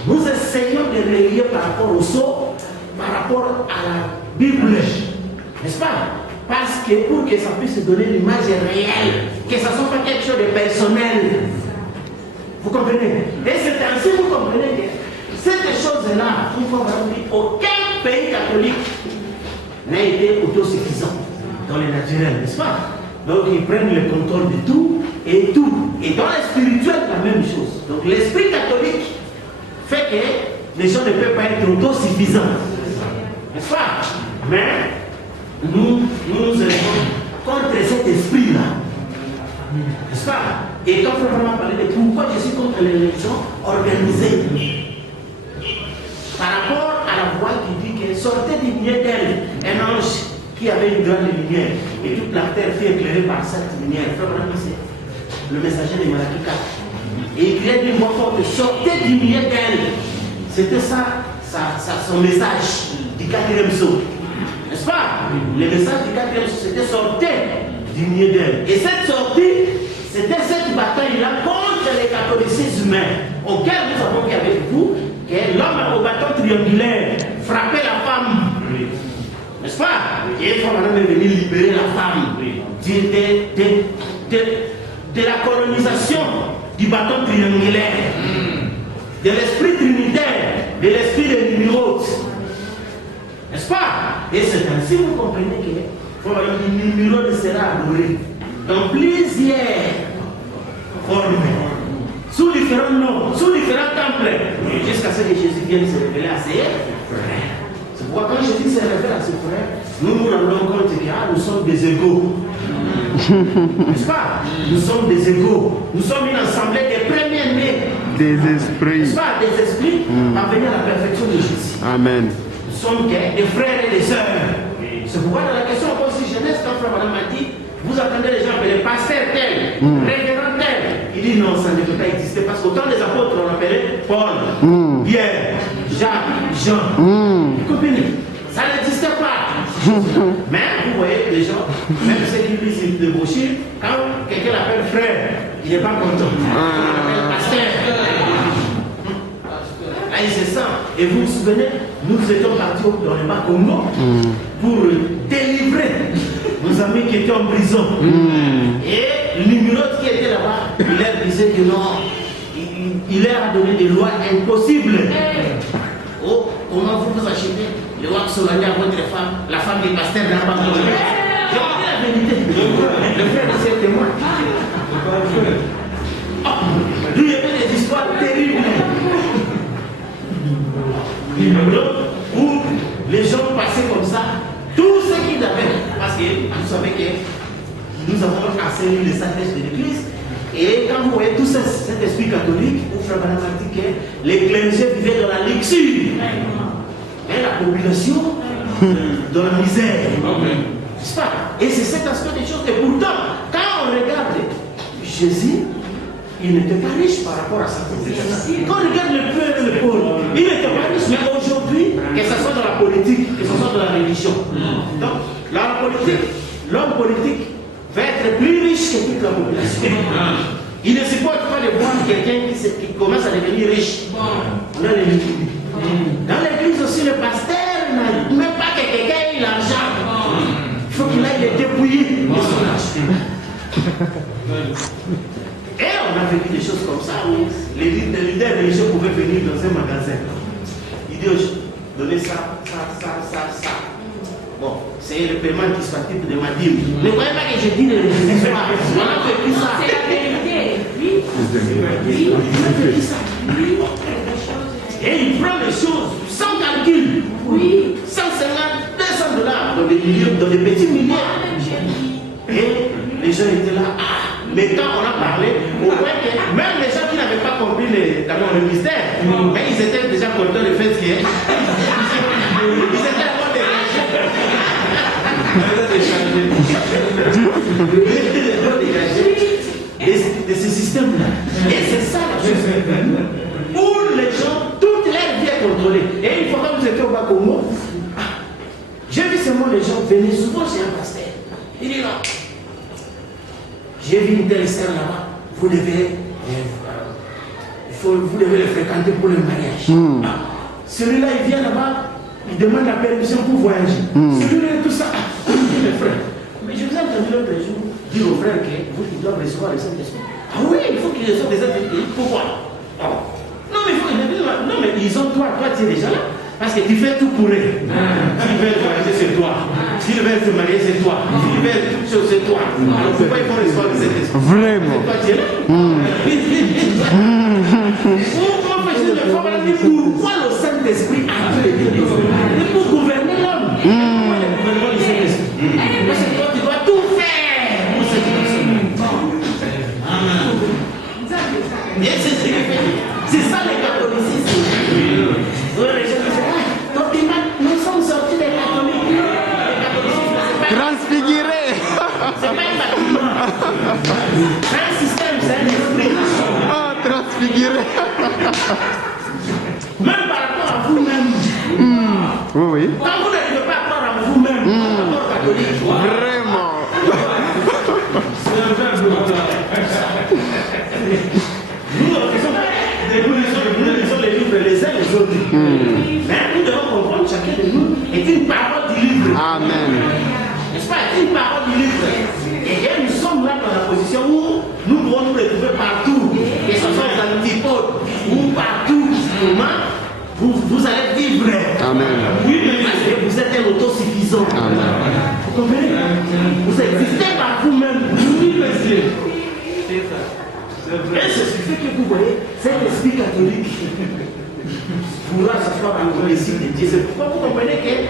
nous essayons de relier par rapport au sceau, par rapport à la Bible. N'est-ce pas? Parce que pour que ça puisse donner l'image réelle, que ça ne soit pas quelque chose de personnel. Vous comprenez? Et c'est ainsi que vous comprenez que cette chose-là, il faut vraiment dire, aucun pays catholique n'a été autosuffisant dans le naturel, n'est-ce pas? Donc ils prennent le contrôle de tout. Et dans le spirituel, la même chose. Donc l'esprit catholique fait que les gens ne peuvent pas être autosuffisants. N'est-ce pas? Mais nous élevons contre cet esprit-là. N'est-ce pas? Et quand on va parler de pourquoi je suis contre les religions organisées, par rapport à la voix qui dit que sortez du milieu d'elle un ange qui avait une grande lumière et toute la terre fut éclairée par cette lumière. Le messager de Malachi 4. Et il criait d'une voix forte, sortez du milieu d'elle. C'était ça, son message du 4e saut. N'est-ce pas? Le message du 4e saut, c'était sortez du milieu d'elle. Et cette sortie, c'était cette bataille-là contre le catholicisme auquel nous avons vu avec vous, que l'homme au bâton triangulaire frappait la femme. N'est-ce pas? Et il faut maintenant venir libérer la femme de la colonisation du bâton triangulaire, de l'esprit trinitaire, de l'esprit de Nimrod. N'est-ce pas? Et c'est ainsi que vous comprenez que Nimrod sera adoré dans plusieurs formes, sous différents noms, sous différents temples, jusqu'à ce que Jésus vienne se révéler à ses frères. C'est pourquoi quand Jésus se révèle à ses frères, nous nous rendons compte que nous sommes des égaux. N'est-ce pas? Nous sommes des égaux. Nous sommes une assemblée des premiers-nés. Des esprits. N'est-ce pas? Des esprits parvenus à la perfection de Jésus. Amen. Nous sommes des frères et des sœurs. C'est pourquoi dans la question aussi jeunesse, quand Frère Madame m'a dit, vous attendez les gens appeler pasteur tel, révérend tel. Il dit non, ça ne peut pas exister parce qu'au temps des apôtres, on appelait Paul, Pierre, Jacques, Jean. Vous comprenez? Ça n'existait pas. Mais vous voyez les gens, même ceux qui lisent des brochures, quand quelqu'un l'appelle frère, il n'est pas content. On l'appelle pasteur. Là, il se sent. Et vous vous souvenez, nous étions partis dans le Bas-Congo pour délivrer nos amis qui étaient en prison. Et le numéro qui était là-bas, il leur disait que non, il leur a donné des lois impossibles. Oh, comment vous achetez les lois qui sont données à votre femme, la femme des pasteurs dans le Bas-Congo? J'ai dit la vérité. Le frère de ses témoins. Lui, il y avait des histoires terribles. Où les gens passaient comme ça, tout ce qu'ils avaient, parce que vous savez que nous avons enseigné les sacrifices de l'église, et quand vous voyez tout cet esprit catholique, où Frère Branham a dit que les clergés vivaient dans la luxure, et la population dans la misère. N'est-ce pas? Et c'est cet aspect des choses, et pourtant, quand on regarde Jésus, il n'était pas riche par rapport à sa population. Quand on regarde le peuple et le pauvre, il n'était pas riche, mais aujourd'hui, que ce soit dans la politique, que ce soit dans la religion. Donc, la politique, l'homme politique va être plus riche que toute la population. Il ne supporte pas de voir quelqu'un qui commence à devenir riche. On a les liquides. Dans l'église aussi, le pasteur n'a même pas que quelqu'un ait l'argent. Il faut qu'il aille le dépouiller de son argent. Et on a vécu des choses comme ça où les leaders religieux pouvaient venir dans un magasin. Ils disent, donnez ça. Bon, c'est le paiement administratif de ma dîme. Ne croyez pas que je dis les histoires. On a vécu ça. C'est la vérité. Oui. On a vécu ça. Et il prend les choses sans calcul. Oui. 150, 200 dollars dans des millions, dans des petits milliards. Et les gens étaient là. Mais quand on a parlé, on voit que même les gens qui n'avaient pas compris le mystère, mais ils étaient déjà contents du fait qu'ils étaient avant de ce système-là. Et c'est ça la chose. Où les gens, toute leur vie est contrôlée. Et une fois que vous étiez au Bas-Congo, j'ai vu seulement les gens venir souvent chez un pasteur. Il dit là. J'ai vu une telle sœur là-bas, vous devez le fréquenter pour le mariage. Celui-là, il vient là-bas, il demande la permission pour voyager. Celui-là, tout ça. Les frères. Mais je vous ai entendu l'autre jour dire aux frères qu'ils doivent recevoir le Saint-Esprit. Ah oui, il faut qu'ils reçoivent des Saint-Esprit. Pourquoi? Non, mais ils ont toi tu es déjà là. Parce que tu fais tout pour eux. S'ils veulent voyager, c'est toi. S'ils veulent se marier, c'est toi. S'ils veulent toutes choses, c'est toi. Alors pourquoi ils font recevoir le Saint-Esprit? Vraiment. C'est toi qui es là. Pourquoi le Saint-Esprit a fait les choses? C'est pour gouverner l'homme. Pourquoi le gouvernement du Saint-Esprit? Parce que toi, tu dois tout faire pour cette personne. Et c'est ce qu'il fait. C'est ça le catholicisme. Nous sommes sortis des catholiques. Transfiguré. C'est pas un bâtiment. C'est un système, c'est un esprit. Ah, transfiguré. Même par rapport à vous-même. Oui. Quand vous n'arrivez pas à croire en vous-même, par rapport au catholique. Vraiment. Nous lisons les livres les uns les autres. Mais nous devons comprendre chacun de nous est une parole du livre. Amen. N'est-ce pas? Est une parole du livre. Et nous sommes là dans la position où nous pouvons nous retrouver partout. Que ce soit aux antipodes ou partout. Comment vous allez vivre. Amen. Oui, mais parce que vous êtes un autosuffisant. Amen. Vous comprenez? Vous existez par vous-même. Oui, monsieur. C'est ça. Et c'est ce qui fait que vous voyez, cet esprit catholique pourra s'asseoir dans le site de Dieu. C'est pourquoi vous comprenez qu'un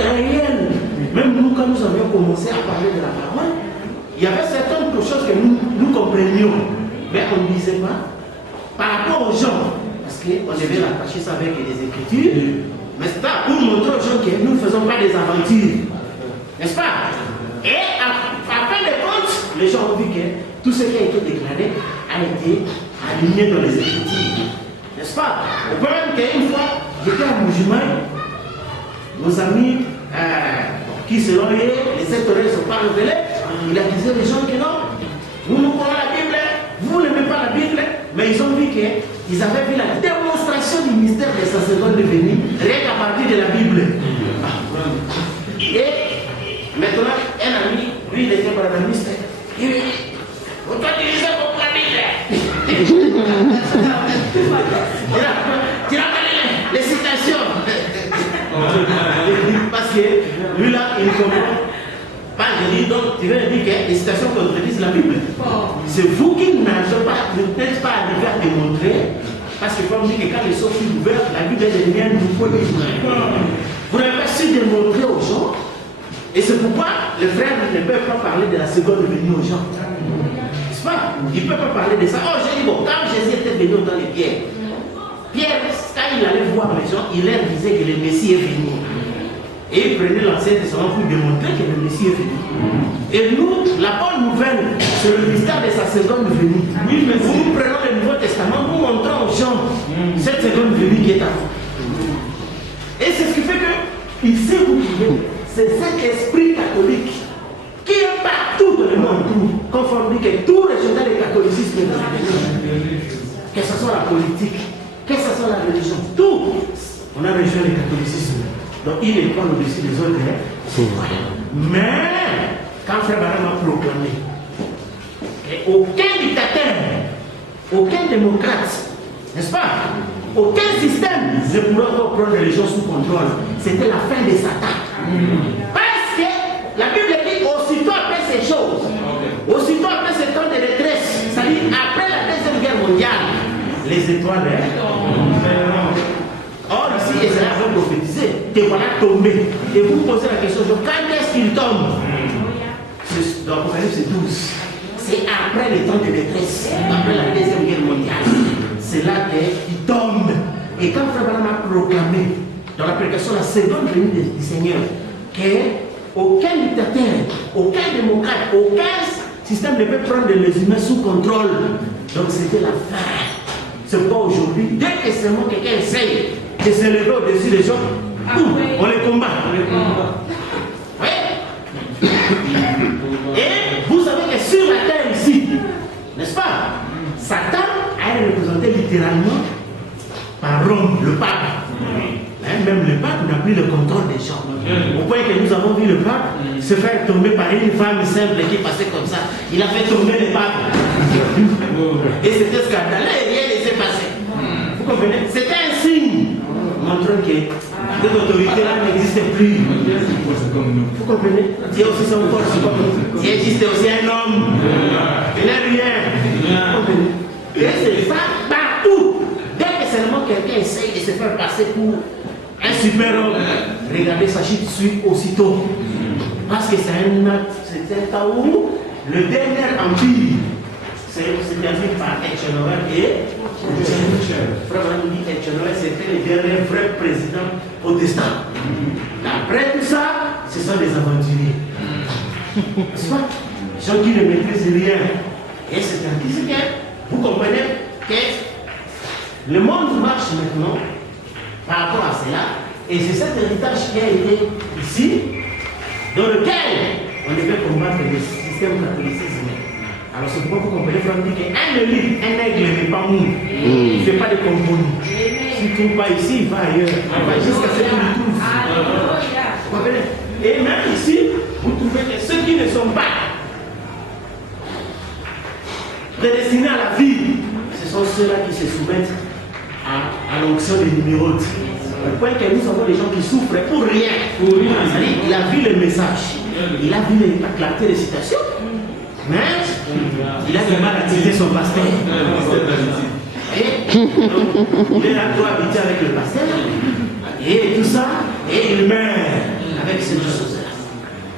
temps réel, même nous, quand nous avions commencé à parler de la parole, il y avait certaines choses que nous comprenions, mais on ne disait pas par rapport aux gens, parce qu'on devait rattacher ça avec des écritures, mais c'est pour montrer aux gens que nous ne faisons pas des aventures, n'est-ce pas? Et à fin de compte, les gens ont vu que tout ce qui a été déclaré a été aligné dans les Écritures. N'est-ce pas? Au point même qu'une fois, j'étais à Moujimai, nos amis qui selon les secteurs ne sont pas révélés, il a dit aux gens que non, nous nous prenons la Bible, vous n'aimez pas la Bible, mais ils ont vu qu'ils avaient vu la démonstration du mystère des sacerdotes devenus rien qu'à partir de la Bible. Et maintenant, un ami, lui il était paranomiste, il lui dit, vous utilisez pour la Bible. Tu as les citations. Parce que lui là, il comprend. Pas je dis donc, tu veux dire que les citations contredisent la Bible. C'est vous qui n'êtes pas arrivé à démontrer. Parce que comme dit que quand les sources sont ouvertes, la Bible est devenue un nouveau livre. Vous n'avez pas su démontrer aux gens. Et c'est pourquoi les frères ne peuvent pas parler de la seconde venue aux gens. N'est-ce pas? Ils ne peuvent pas parler de ça. Oh, j'ai dit, bon, quand Jésus était venu dans les pierres, Pierre, quand il allait voir les gens, il leur disait que le Messie est venu. Et il prenait l'Ancien Testament pour démontrer que le Messie est venu. Et nous, la bonne nouvelle, c'est le mystère de sa seconde venue. Oui, mais si nous prenons le Nouveau Testament, nous montrons aux gens cette seconde venue qui est à vous. Et c'est ce qui fait que, ici, vous pouvez, c'est cet esprit catholique qui est partout dans le monde, comme on dit que tout rejetant le catholicisme, que ce soit la politique, que ce soit la religion, tout, on a rejeté le catholicisme. Donc il n'est pas au-dessus des autres. Mais, quand Frère Branham a proclamé aucun dictateur, aucun démocrate, n'est-ce pas? Aucun système ne pourra prendre les gens sous contrôle. C'était la fin de Satan. Parce que la Bible dit aussitôt après ces choses, aussitôt après ce temps de détresse, c'est-à-dire après la Deuxième Guerre mondiale, les étoiles. Or ici, Esaïe va prophétiser, te voilà tombé. Et vous posez la question, quand est-ce qu'il tombe? Dans l'Apocalypse 12. C'est après le temps de détresse, après la Deuxième Guerre mondiale. C'est là qu'il tombe. Et quand Frère Branham a proclamé dans la prédication la seconde venue du Seigneur qu'aucun dictateur, aucun démocrate, aucun système ne peut prendre les humains sous contrôle. Donc c'était la fin. C'est pourquoi aujourd'hui, dès que seulement quelqu'un essaye de se lever au-dessus des gens, on les combat. Oui. Et vous savez que sur la terre ici, n'est-ce pas, Satan a représenté littéralement par Rome, le pape. Même le pape n'a plus le contrôle des gens. Au point que nous avons vu le pape se faire tomber par une femme simple qui passait comme ça. Il a fait tomber le pape. Et c'était scandaleux et rien ne s'est passé. Vous comprenez? C'était un signe montrant que cette autorité-là n'existait plus. Vous comprenez? Dieu aussi son corps comme nous. Il existait aussi un homme. Il n'est rien. Vous comprenez? Et c'est ça partout. Dès que seulement quelqu'un essaye de se faire passer pour un super-homme, regardez, sa chute suit aussitôt. Parce que c'est un temps où le dernier empire, c'est terminé par Etchenorel et Frère nous dit Etchenorel, c'était le dernier vrai président protestant. Après tout ça, ce sont des aventuriers. N'est-ce pas? Les gens qui ne maîtrisent rien. Et c'est ainsi que vous comprenez que le monde marche maintenant par rapport à cela, et c'est cet héritage qui a été ici, dans lequel on devait combattre le système catholicisme. Alors c'est pourquoi vous comprenez, Frère dit qu'un aigle n'est pas mou, il ne fait pas de compromis. S'il ne trouve pas ici, il va ailleurs, il va jusqu'à ce qu'il trouve. Vous comprenez? Et même ici, vous trouvez que ceux qui ne sont pas prédestinés à la vie, ce sont ceux-là qui se soumettent à l'onction des numéros. Au point que nous avons des gens qui souffrent pour rien. C'est-à-dire, il a vu le message, il a vu la clarté des citations, mais il a du mal à tirer son pasteur. Et donc, il est là pour habiter avec le pasteur, et tout ça, et il meurt avec ces choses-là.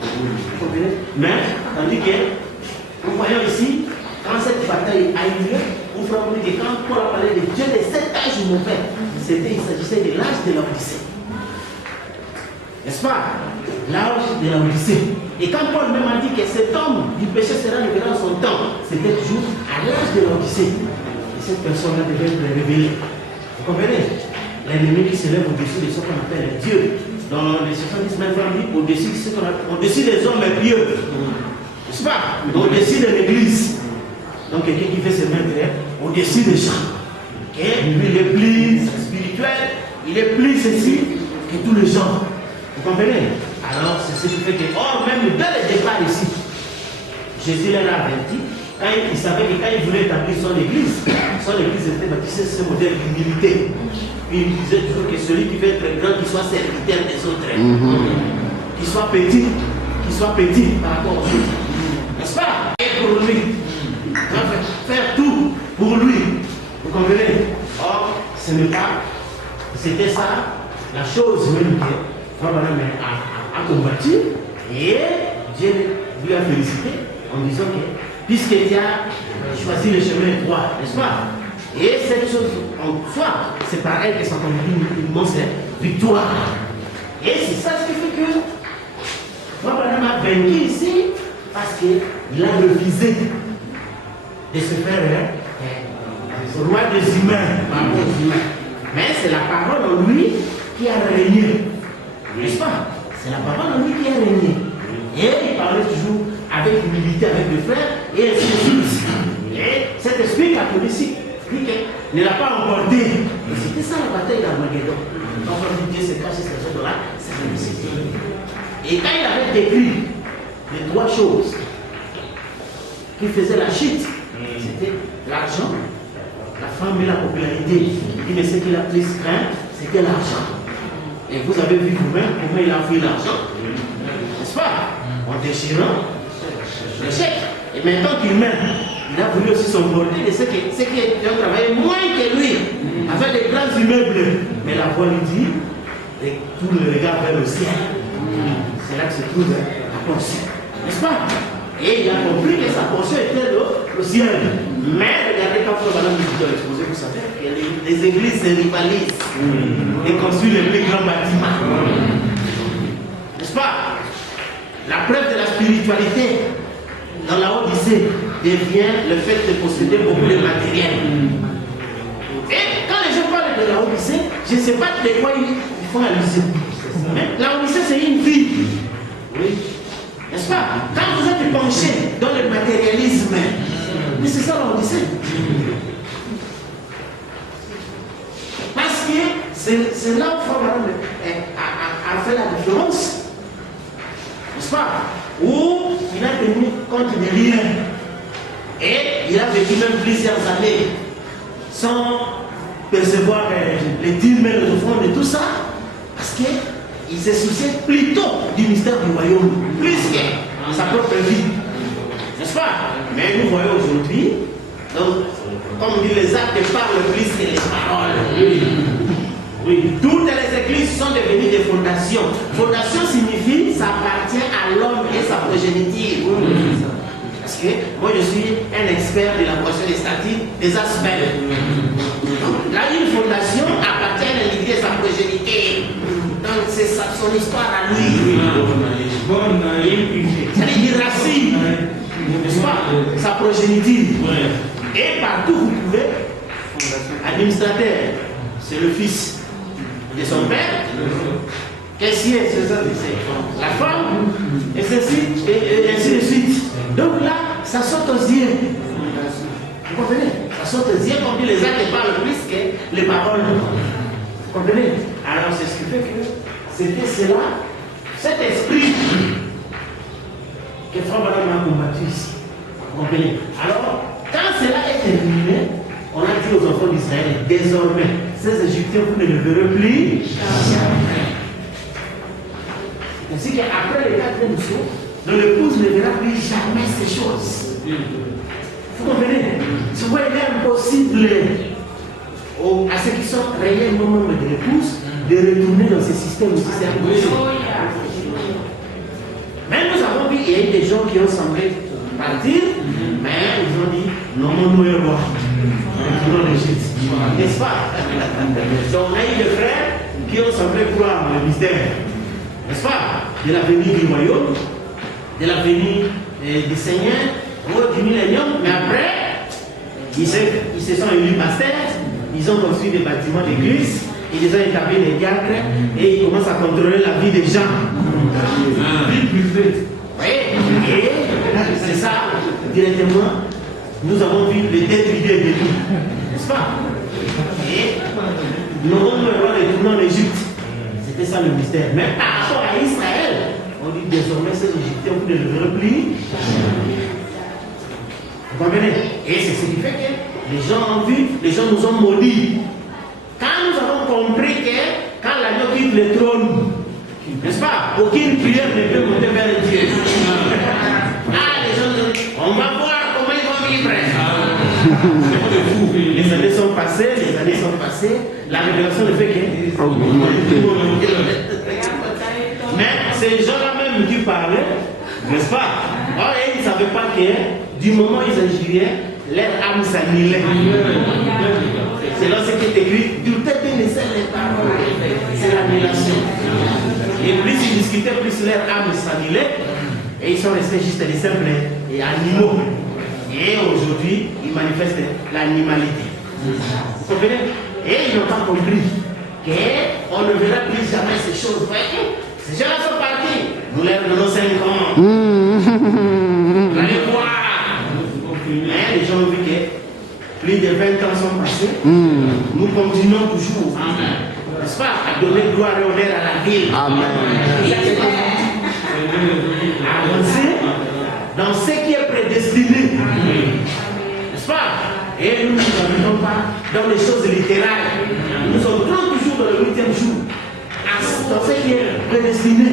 Vous comprenez? Mais, tandis que, nous voyons ici, quand cette bataille a eu lieu, vous ferez comprendre que quand Paul a parlé de Dieu de cet âge où mon père, il s'agissait de l'âge de l'Odyssée. N'est-ce pas? L'âge de l'Odyssée. Et quand Paul même a dit que cet homme du péché sera révélé en son temps, c'était toujours à l'âge de l'Odyssée. Et cette personne-là devait être révélée. Vous comprenez? L'ennemi qui se lève au-dessus de ce qu'on appelle Dieu dans les 70 même au-dessus des hommes pieux. N'est-ce pas? Au-dessus de l'église. Donc quelqu'un qui fait ses mains au-dessus des gens. Et lui, il est plus spirituel, il est plus ceci que tous les gens. Vous comprenez? Alors c'est ce qui fait que, or même dès le départ ici, Jésus leur a averti, il savait que quand il voulait établir son église était baptisée sur ce modèle d'humilité. Il disait toujours que celui qui veut être grand, qu'il soit serviteur des autres. Qu'il soit petit par rapport aux autres. N'est-ce pas? Et pour lui. Faire tout pour lui. Vous comprenez? Or, ce n'est pas. C'était ça, la chose même que Frère Branham a combattu. Et Dieu lui a félicité en disant que puisque tu as choisi le chemin droit, n'est-ce pas? Et cette chose en soi, c'est par elle que ça conduit une immense victoire. Et c'est ça ce qui fait que Frère Branham a vaincu ici parce qu'il a refusé de se faire roi des humains, par rapport aux humains. Mais c'est la parole en lui qui a régné. N'est-ce pas? C'est la parole en lui qui a régné. Et il parlait toujours avec humilité, avec le frère, et ainsi de suite. Et cet esprit catholique ne l'a pas emporté. Et c'était ça la bataille d'Armageddon. Quand Dieu se cache ces choses-là, c'est le Messie. Et quand il avait décrit les trois choses qui faisaient la chute, c'était l'argent, la femme et la popularité. Il dit, mais ce qu'il a plus craint, c'était l'argent. Et vous avez vu vous-même comment il a pris l'argent, n'est-ce pas? En déchirant le chèque. Et maintenant qu'il meurt, il a voulu aussi s'emporter de ceux qui ont travaillé moins que lui, avec des grands immeubles. Mais la voix lui dit, et tout le regard vers le ciel. C'est là que se trouve la portion, n'est-ce pas? Et il a compris que sa portion était le ciel. Mais regardez quand Frère Branham nous a exposé, vous savez que les églises se rivalisent et construisent les plus grands bâtiments. N'est-ce pas? La preuve de la spiritualité dans la Odyssée devient le fait de posséder beaucoup de matériel. Et quand les gens parlent de la Odyssée, je ne sais pas de quoi ils font allusion. La Odyssée, c'est une vie. Oui. N'est-ce pas? Quand vous êtes penché dans le matérialisme, mais c'est ça l'Odyssée. Parce que c'est là où Frère Branham a fait la différence. N'est-ce pas? Où il a tenu compte de rien. Et il a vécu même plusieurs années sans percevoir les dîmes, les offrandes et tout ça. Parce qu'il se souciait plutôt du mystère du royaume, plus que sa propre vie. N'est-ce pas? Mais nous voyons aujourd'hui, comme on dit, les actes parlent plus que les paroles. Oui. Toutes les églises sont devenues des fondations. Fondation signifie ça appartient à l'homme et sa progéniture. Parce que moi je suis un expert de la question des statuts, des aspects. Là, une fondation appartient à l'individu et sa progéniture. Donc c'est son histoire à lui. C'est-à-dire une racine, n'est-ce pas? Sa progéniture. Et partout vous pouvez, administrateur, c'est le fils de son père, caissier, c'est ça, la femme, et ceci, et ainsi de suite. Donc là, ça saute aux yeux. Vous comprenez? Ça saute aux yeux, comme dit les actes parlent plus que les paroles. Vous comprenez? Alors c'est ce qui fait que c'était cela, cet esprit que Frère Branham a combattu ici. Vous comprenez? Alors, quand cela est terminé, on a dit aux enfants d'Israël, désormais, ces Égyptiens, vous ne les verrez plus jamais. Ainsi qu'après le 4e jour, l'épouse ne verra plus jamais ces choses. Vous comprenez? Tu vois, il est impossible à ceux qui sont réellement membres de l'épouse de retourner dans ce système aussi. C'est impossible. Mais nous avons vu, il y a eu des gens qui ont semblé partir, mais ils ont dit, non, nous est roi. Retournons en Égypte. N'est-ce pas? Donc on a eu des frères qui ont semblé croire le mystère, n'est-ce pas? De la venue du royaume, de la venue du Seigneur, du millénium, mais après, ils se sont élus pasteurs, ils ont construit des bâtiments d'église, et les gens établissent les diacres et ils commencent à contrôler la vie des gens. Vie privée. Oui, et c'est ça, directement, nous avons vu les détruire de tout. N'est-ce pas? Et nous avons vu les tournants en Égypte. C'était ça le mystère. Mais par rapport à Israël, on dit désormais ces Égyptiens, vous ne le verrez plus. Vous comprenez? Et c'est ce qui fait que les gens ont vu, les gens nous ont maudits. Quand nous avons compris que quand l'agneau quitte le trône, n'est-ce pas? Aucune prière ne peut monter vers Dieu. Ah, les gens disent, on va voir comment ils vont vivre. Les années sont passées, la révélation ne fait que mais ces gens-là même qui parlaient, n'est-ce pas? Or, ils ne savaient pas que du moment où ils agiraient, leur âme s'annihilait. C'est là ce qui est écrit, du tête de les paroles, c'est l'annihilation. Et plus ils discutaient, plus leur âme s'annihilait, et ils sont restés juste des simples animaux. Et aujourd'hui, ils manifestent l'animalité. Vous comprenez? Et ils n'ont pas compris qu'on ne verra plus jamais ces choses. Ces gens-là sont partis. Nous leur donnons 5 ans. Vous allez voir. Mais les gens ont vu que plus de 20 ans sont passés. Nous continuons toujours. N'est-ce pas? À donner gloire et honneur à la ville. Amen. Avancer dans ce qui est prédestiné. N'est-ce pas? Et nous ne n'habitons pas dans les choses littérales. Nous sommes toujours dans le 8e jour. Dans ce qui est prédestiné.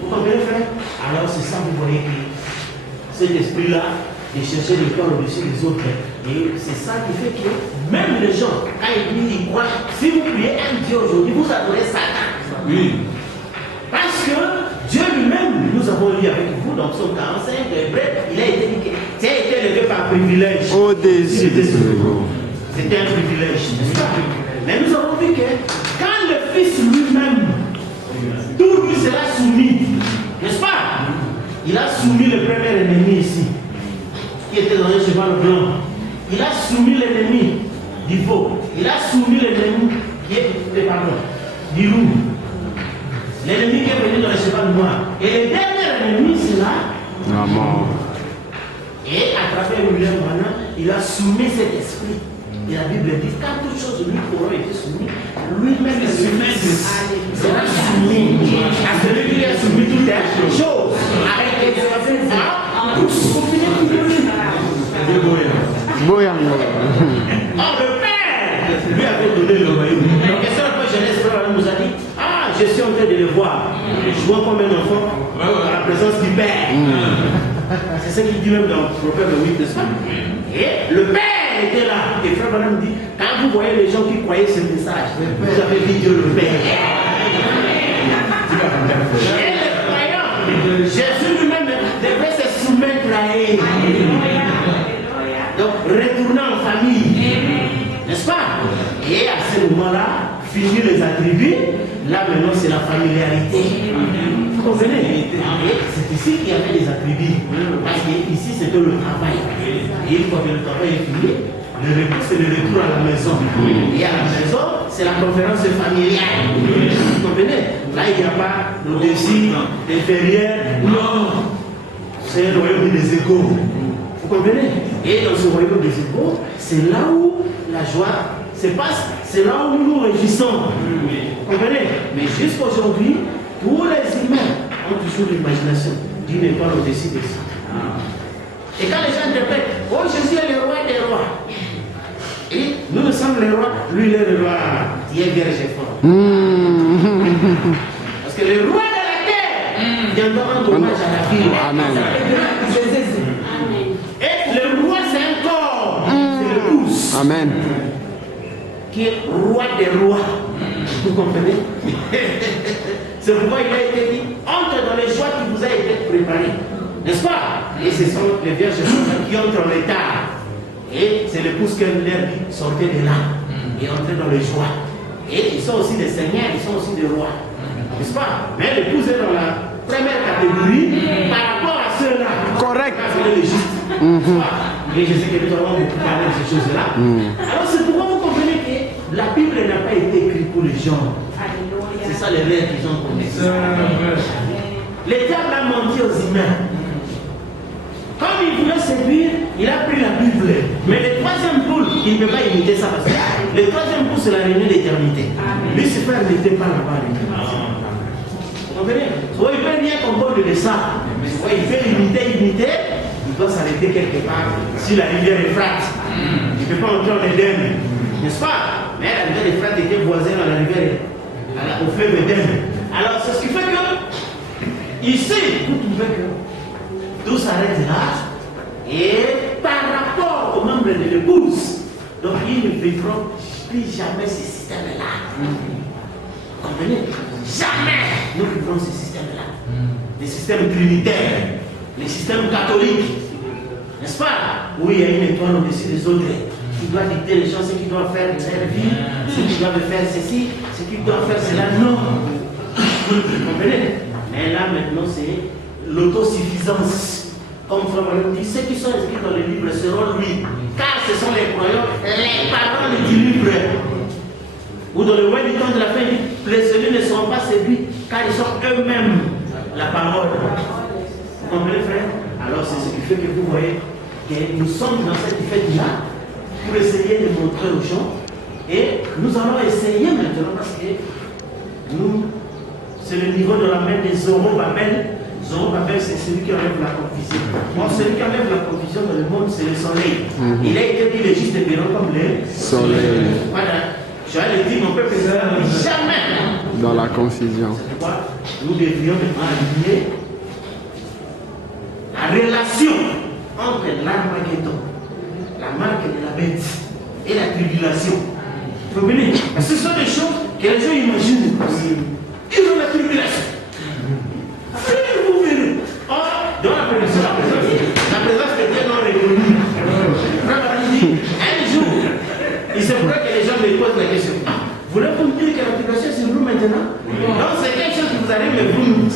Vous comprenez, frère? Alors c'est ça, vous voyez que cet esprit-là de chercher le corps au-dessus des autres. Et c'est ça qui fait que même les gens, quand ils croient, si vous priez un Dieu aujourd'hui, vous adorez Satan. Oui. Parce que Dieu lui-même, nous avons lu avec vous dans Psaume 45, il a été dit que tu as été élevé par privilège. Au-dessus des autres. C'était un privilège, n'est-ce pas? Mais nous avons vu que quand le Fils lui-même, tout lui sera soumis, n'est-ce pas? Il a soumis le premier ennemi ici, qui était dans un cheval blanc. Il a soumis l'ennemi du veau. Il a soumis l'ennemi qui est, du loup. L'ennemi qui est venu dans le cheval noir. Et le dernier ennemi, c'est là. Maman. Et à travers William Branham, il a soumis cet esprit. Et la Bible dit, quand toutes choses lui auront été soumises, lui-même sera soumis à celui qui a soumis toutes les choses. Avec les le Père lui avait donné le royaume. Donc, et ça, Genèse nous a dit, ah, je suis en train de le voir. Je vois comme un enfant à la présence du Père. C'est ce qu'il dit même dans Proverbe 8, n'est-ce pas? Et le Père était là. Et Frère Branham dit, quand vous voyez les gens qui croyaient ce message, vous avez dit Dieu le Père. Et les croyants, Jésus lui-même devait se soumettre à eux. Donc, retourner en famille. N'est-ce pas? Et à ce moment-là, finir les attributs, là maintenant c'est la familiarité. Vous comprenez? C'est ici qu'il y avait les attributs. Parce qu'ici c'était le travail. Et une fois que le travail est fini, le repos c'est le retour à la maison. Et à la maison, c'est la conférence familiale. Vous comprenez? Là il n'y a pas au-dessus, inférieur. Non. C'est le royaume des égaux. Vous comprenez? Et dans ce royaume des égaux, c'est là où la joie se passe, c'est là où nous nous réjouissons. Vous comprenez? Mais jusqu'aujourd'hui, tous les humains ont toujours l'imagination. Dieu n'est pas au-dessus de ça. Et quand les gens interprètent, oh Jésus est le roi des rois. Et nous sommes les rois, lui il est le roi qui est vierge et fort. Parce que le roi de la terre viendra rendre hommage à la ville. Amen. Et le roi c'est un corps, c'est le pouce. Amen. Qui est roi des rois. Vous comprenez? C'est pourquoi il a été dit, entre dans les joies qui vous a été préparées. N'est-ce pas? Et ce sont les vierges qui entrent en l'état. Et c'est l'épouse qui leur dit, sortez de là. Et entrez dans les joies. Et ils sont aussi des seigneurs, ils sont aussi des rois. N'est-ce pas? Mais l'épouse est dans la première catégorie par rapport à ceux-là. Correct. C'est le juste. Et je sais que nous avons beaucoup parlé de ces choses-là. Alors c'est pourquoi vous comprenez que la Bible n'a pas été écrite pour les gens. Alléluia. C'est ça les rêves qu'ils ont commis. Le diable a menti aux humains. Comme il voulait séduire, il a pris la Bible. Mais le troisième poule, il ne peut pas imiter ça parce que le troisième poule, c'est la réunion d'éternité. Lui, ses frères n'étaient pas là-bas. Vous comprenez? Soit il peut rien comprendre de ça. Soit il fait imiter, il doit s'arrêter quelque part. Si la rivière est frate, il ne peut pas entrer en Éden. N'est-ce pas? Mais la rivière est frate était voisine à la rivière, au fleuve Éden. Alors, c'est ce qui fait que, ici, vous trouvez que tout s'arrête là. Et par rapport aux membres de l'épouse, donc ils ne vivront plus jamais ce système-là. Vous comprenez? Jamais nous vivrons ce système-là. Les systèmes trinitaires, les systèmes catholiques, n'est-ce pas? Où il y a une étoile au-dessus des autres qui doit dicter les gens, ce qu'ils doivent faire de leur vie, ce qu'ils doivent faire ceci, ce qu'ils doivent faire cela. Non. Vous comprenez? Mais là maintenant c'est l'autosuffisance. Comme Frère dit, ceux qui sont inscrits dans le livre seront lui, car ce sont les croyants, les paroles du livre. Ou dans le web du temps de la fin, il dit, les celui ne seront pas séduits, car ils sont eux-mêmes la parole. Vous comprenez, frère? Alors c'est ce qui fait que vous voyez que nous sommes dans cette fête-là pour essayer de montrer aux gens. Et nous allons essayer maintenant parce que nous, c'est le niveau de la main des Zorobabel. Zorobabel, c'est celui qui enlève la confusion. Bon, celui qui enlève la confusion dans le monde, c'est le soleil. Il a été dit, il est juste brillant comme le soleil. Voilà. Joël dit, mon peuple ne sera jamais dans la confusion. C'est pourquoi nous devrions maintenant aligner la relation entre l'Armageddon, la marque de la bête et la tribulation. Vous comprenez? Parce que ce sont des choses que les gens imaginent. Ils ont la tribulation. Vous verrez. Or, dans la présence de Dieu non reconnue. Frère dit, un jour, il se pourrait que les gens me posent la question. Voulez-vous me dire que la tribulation c'est vous maintenant? Donc c'est quelque chose qui vous arrive, mais vous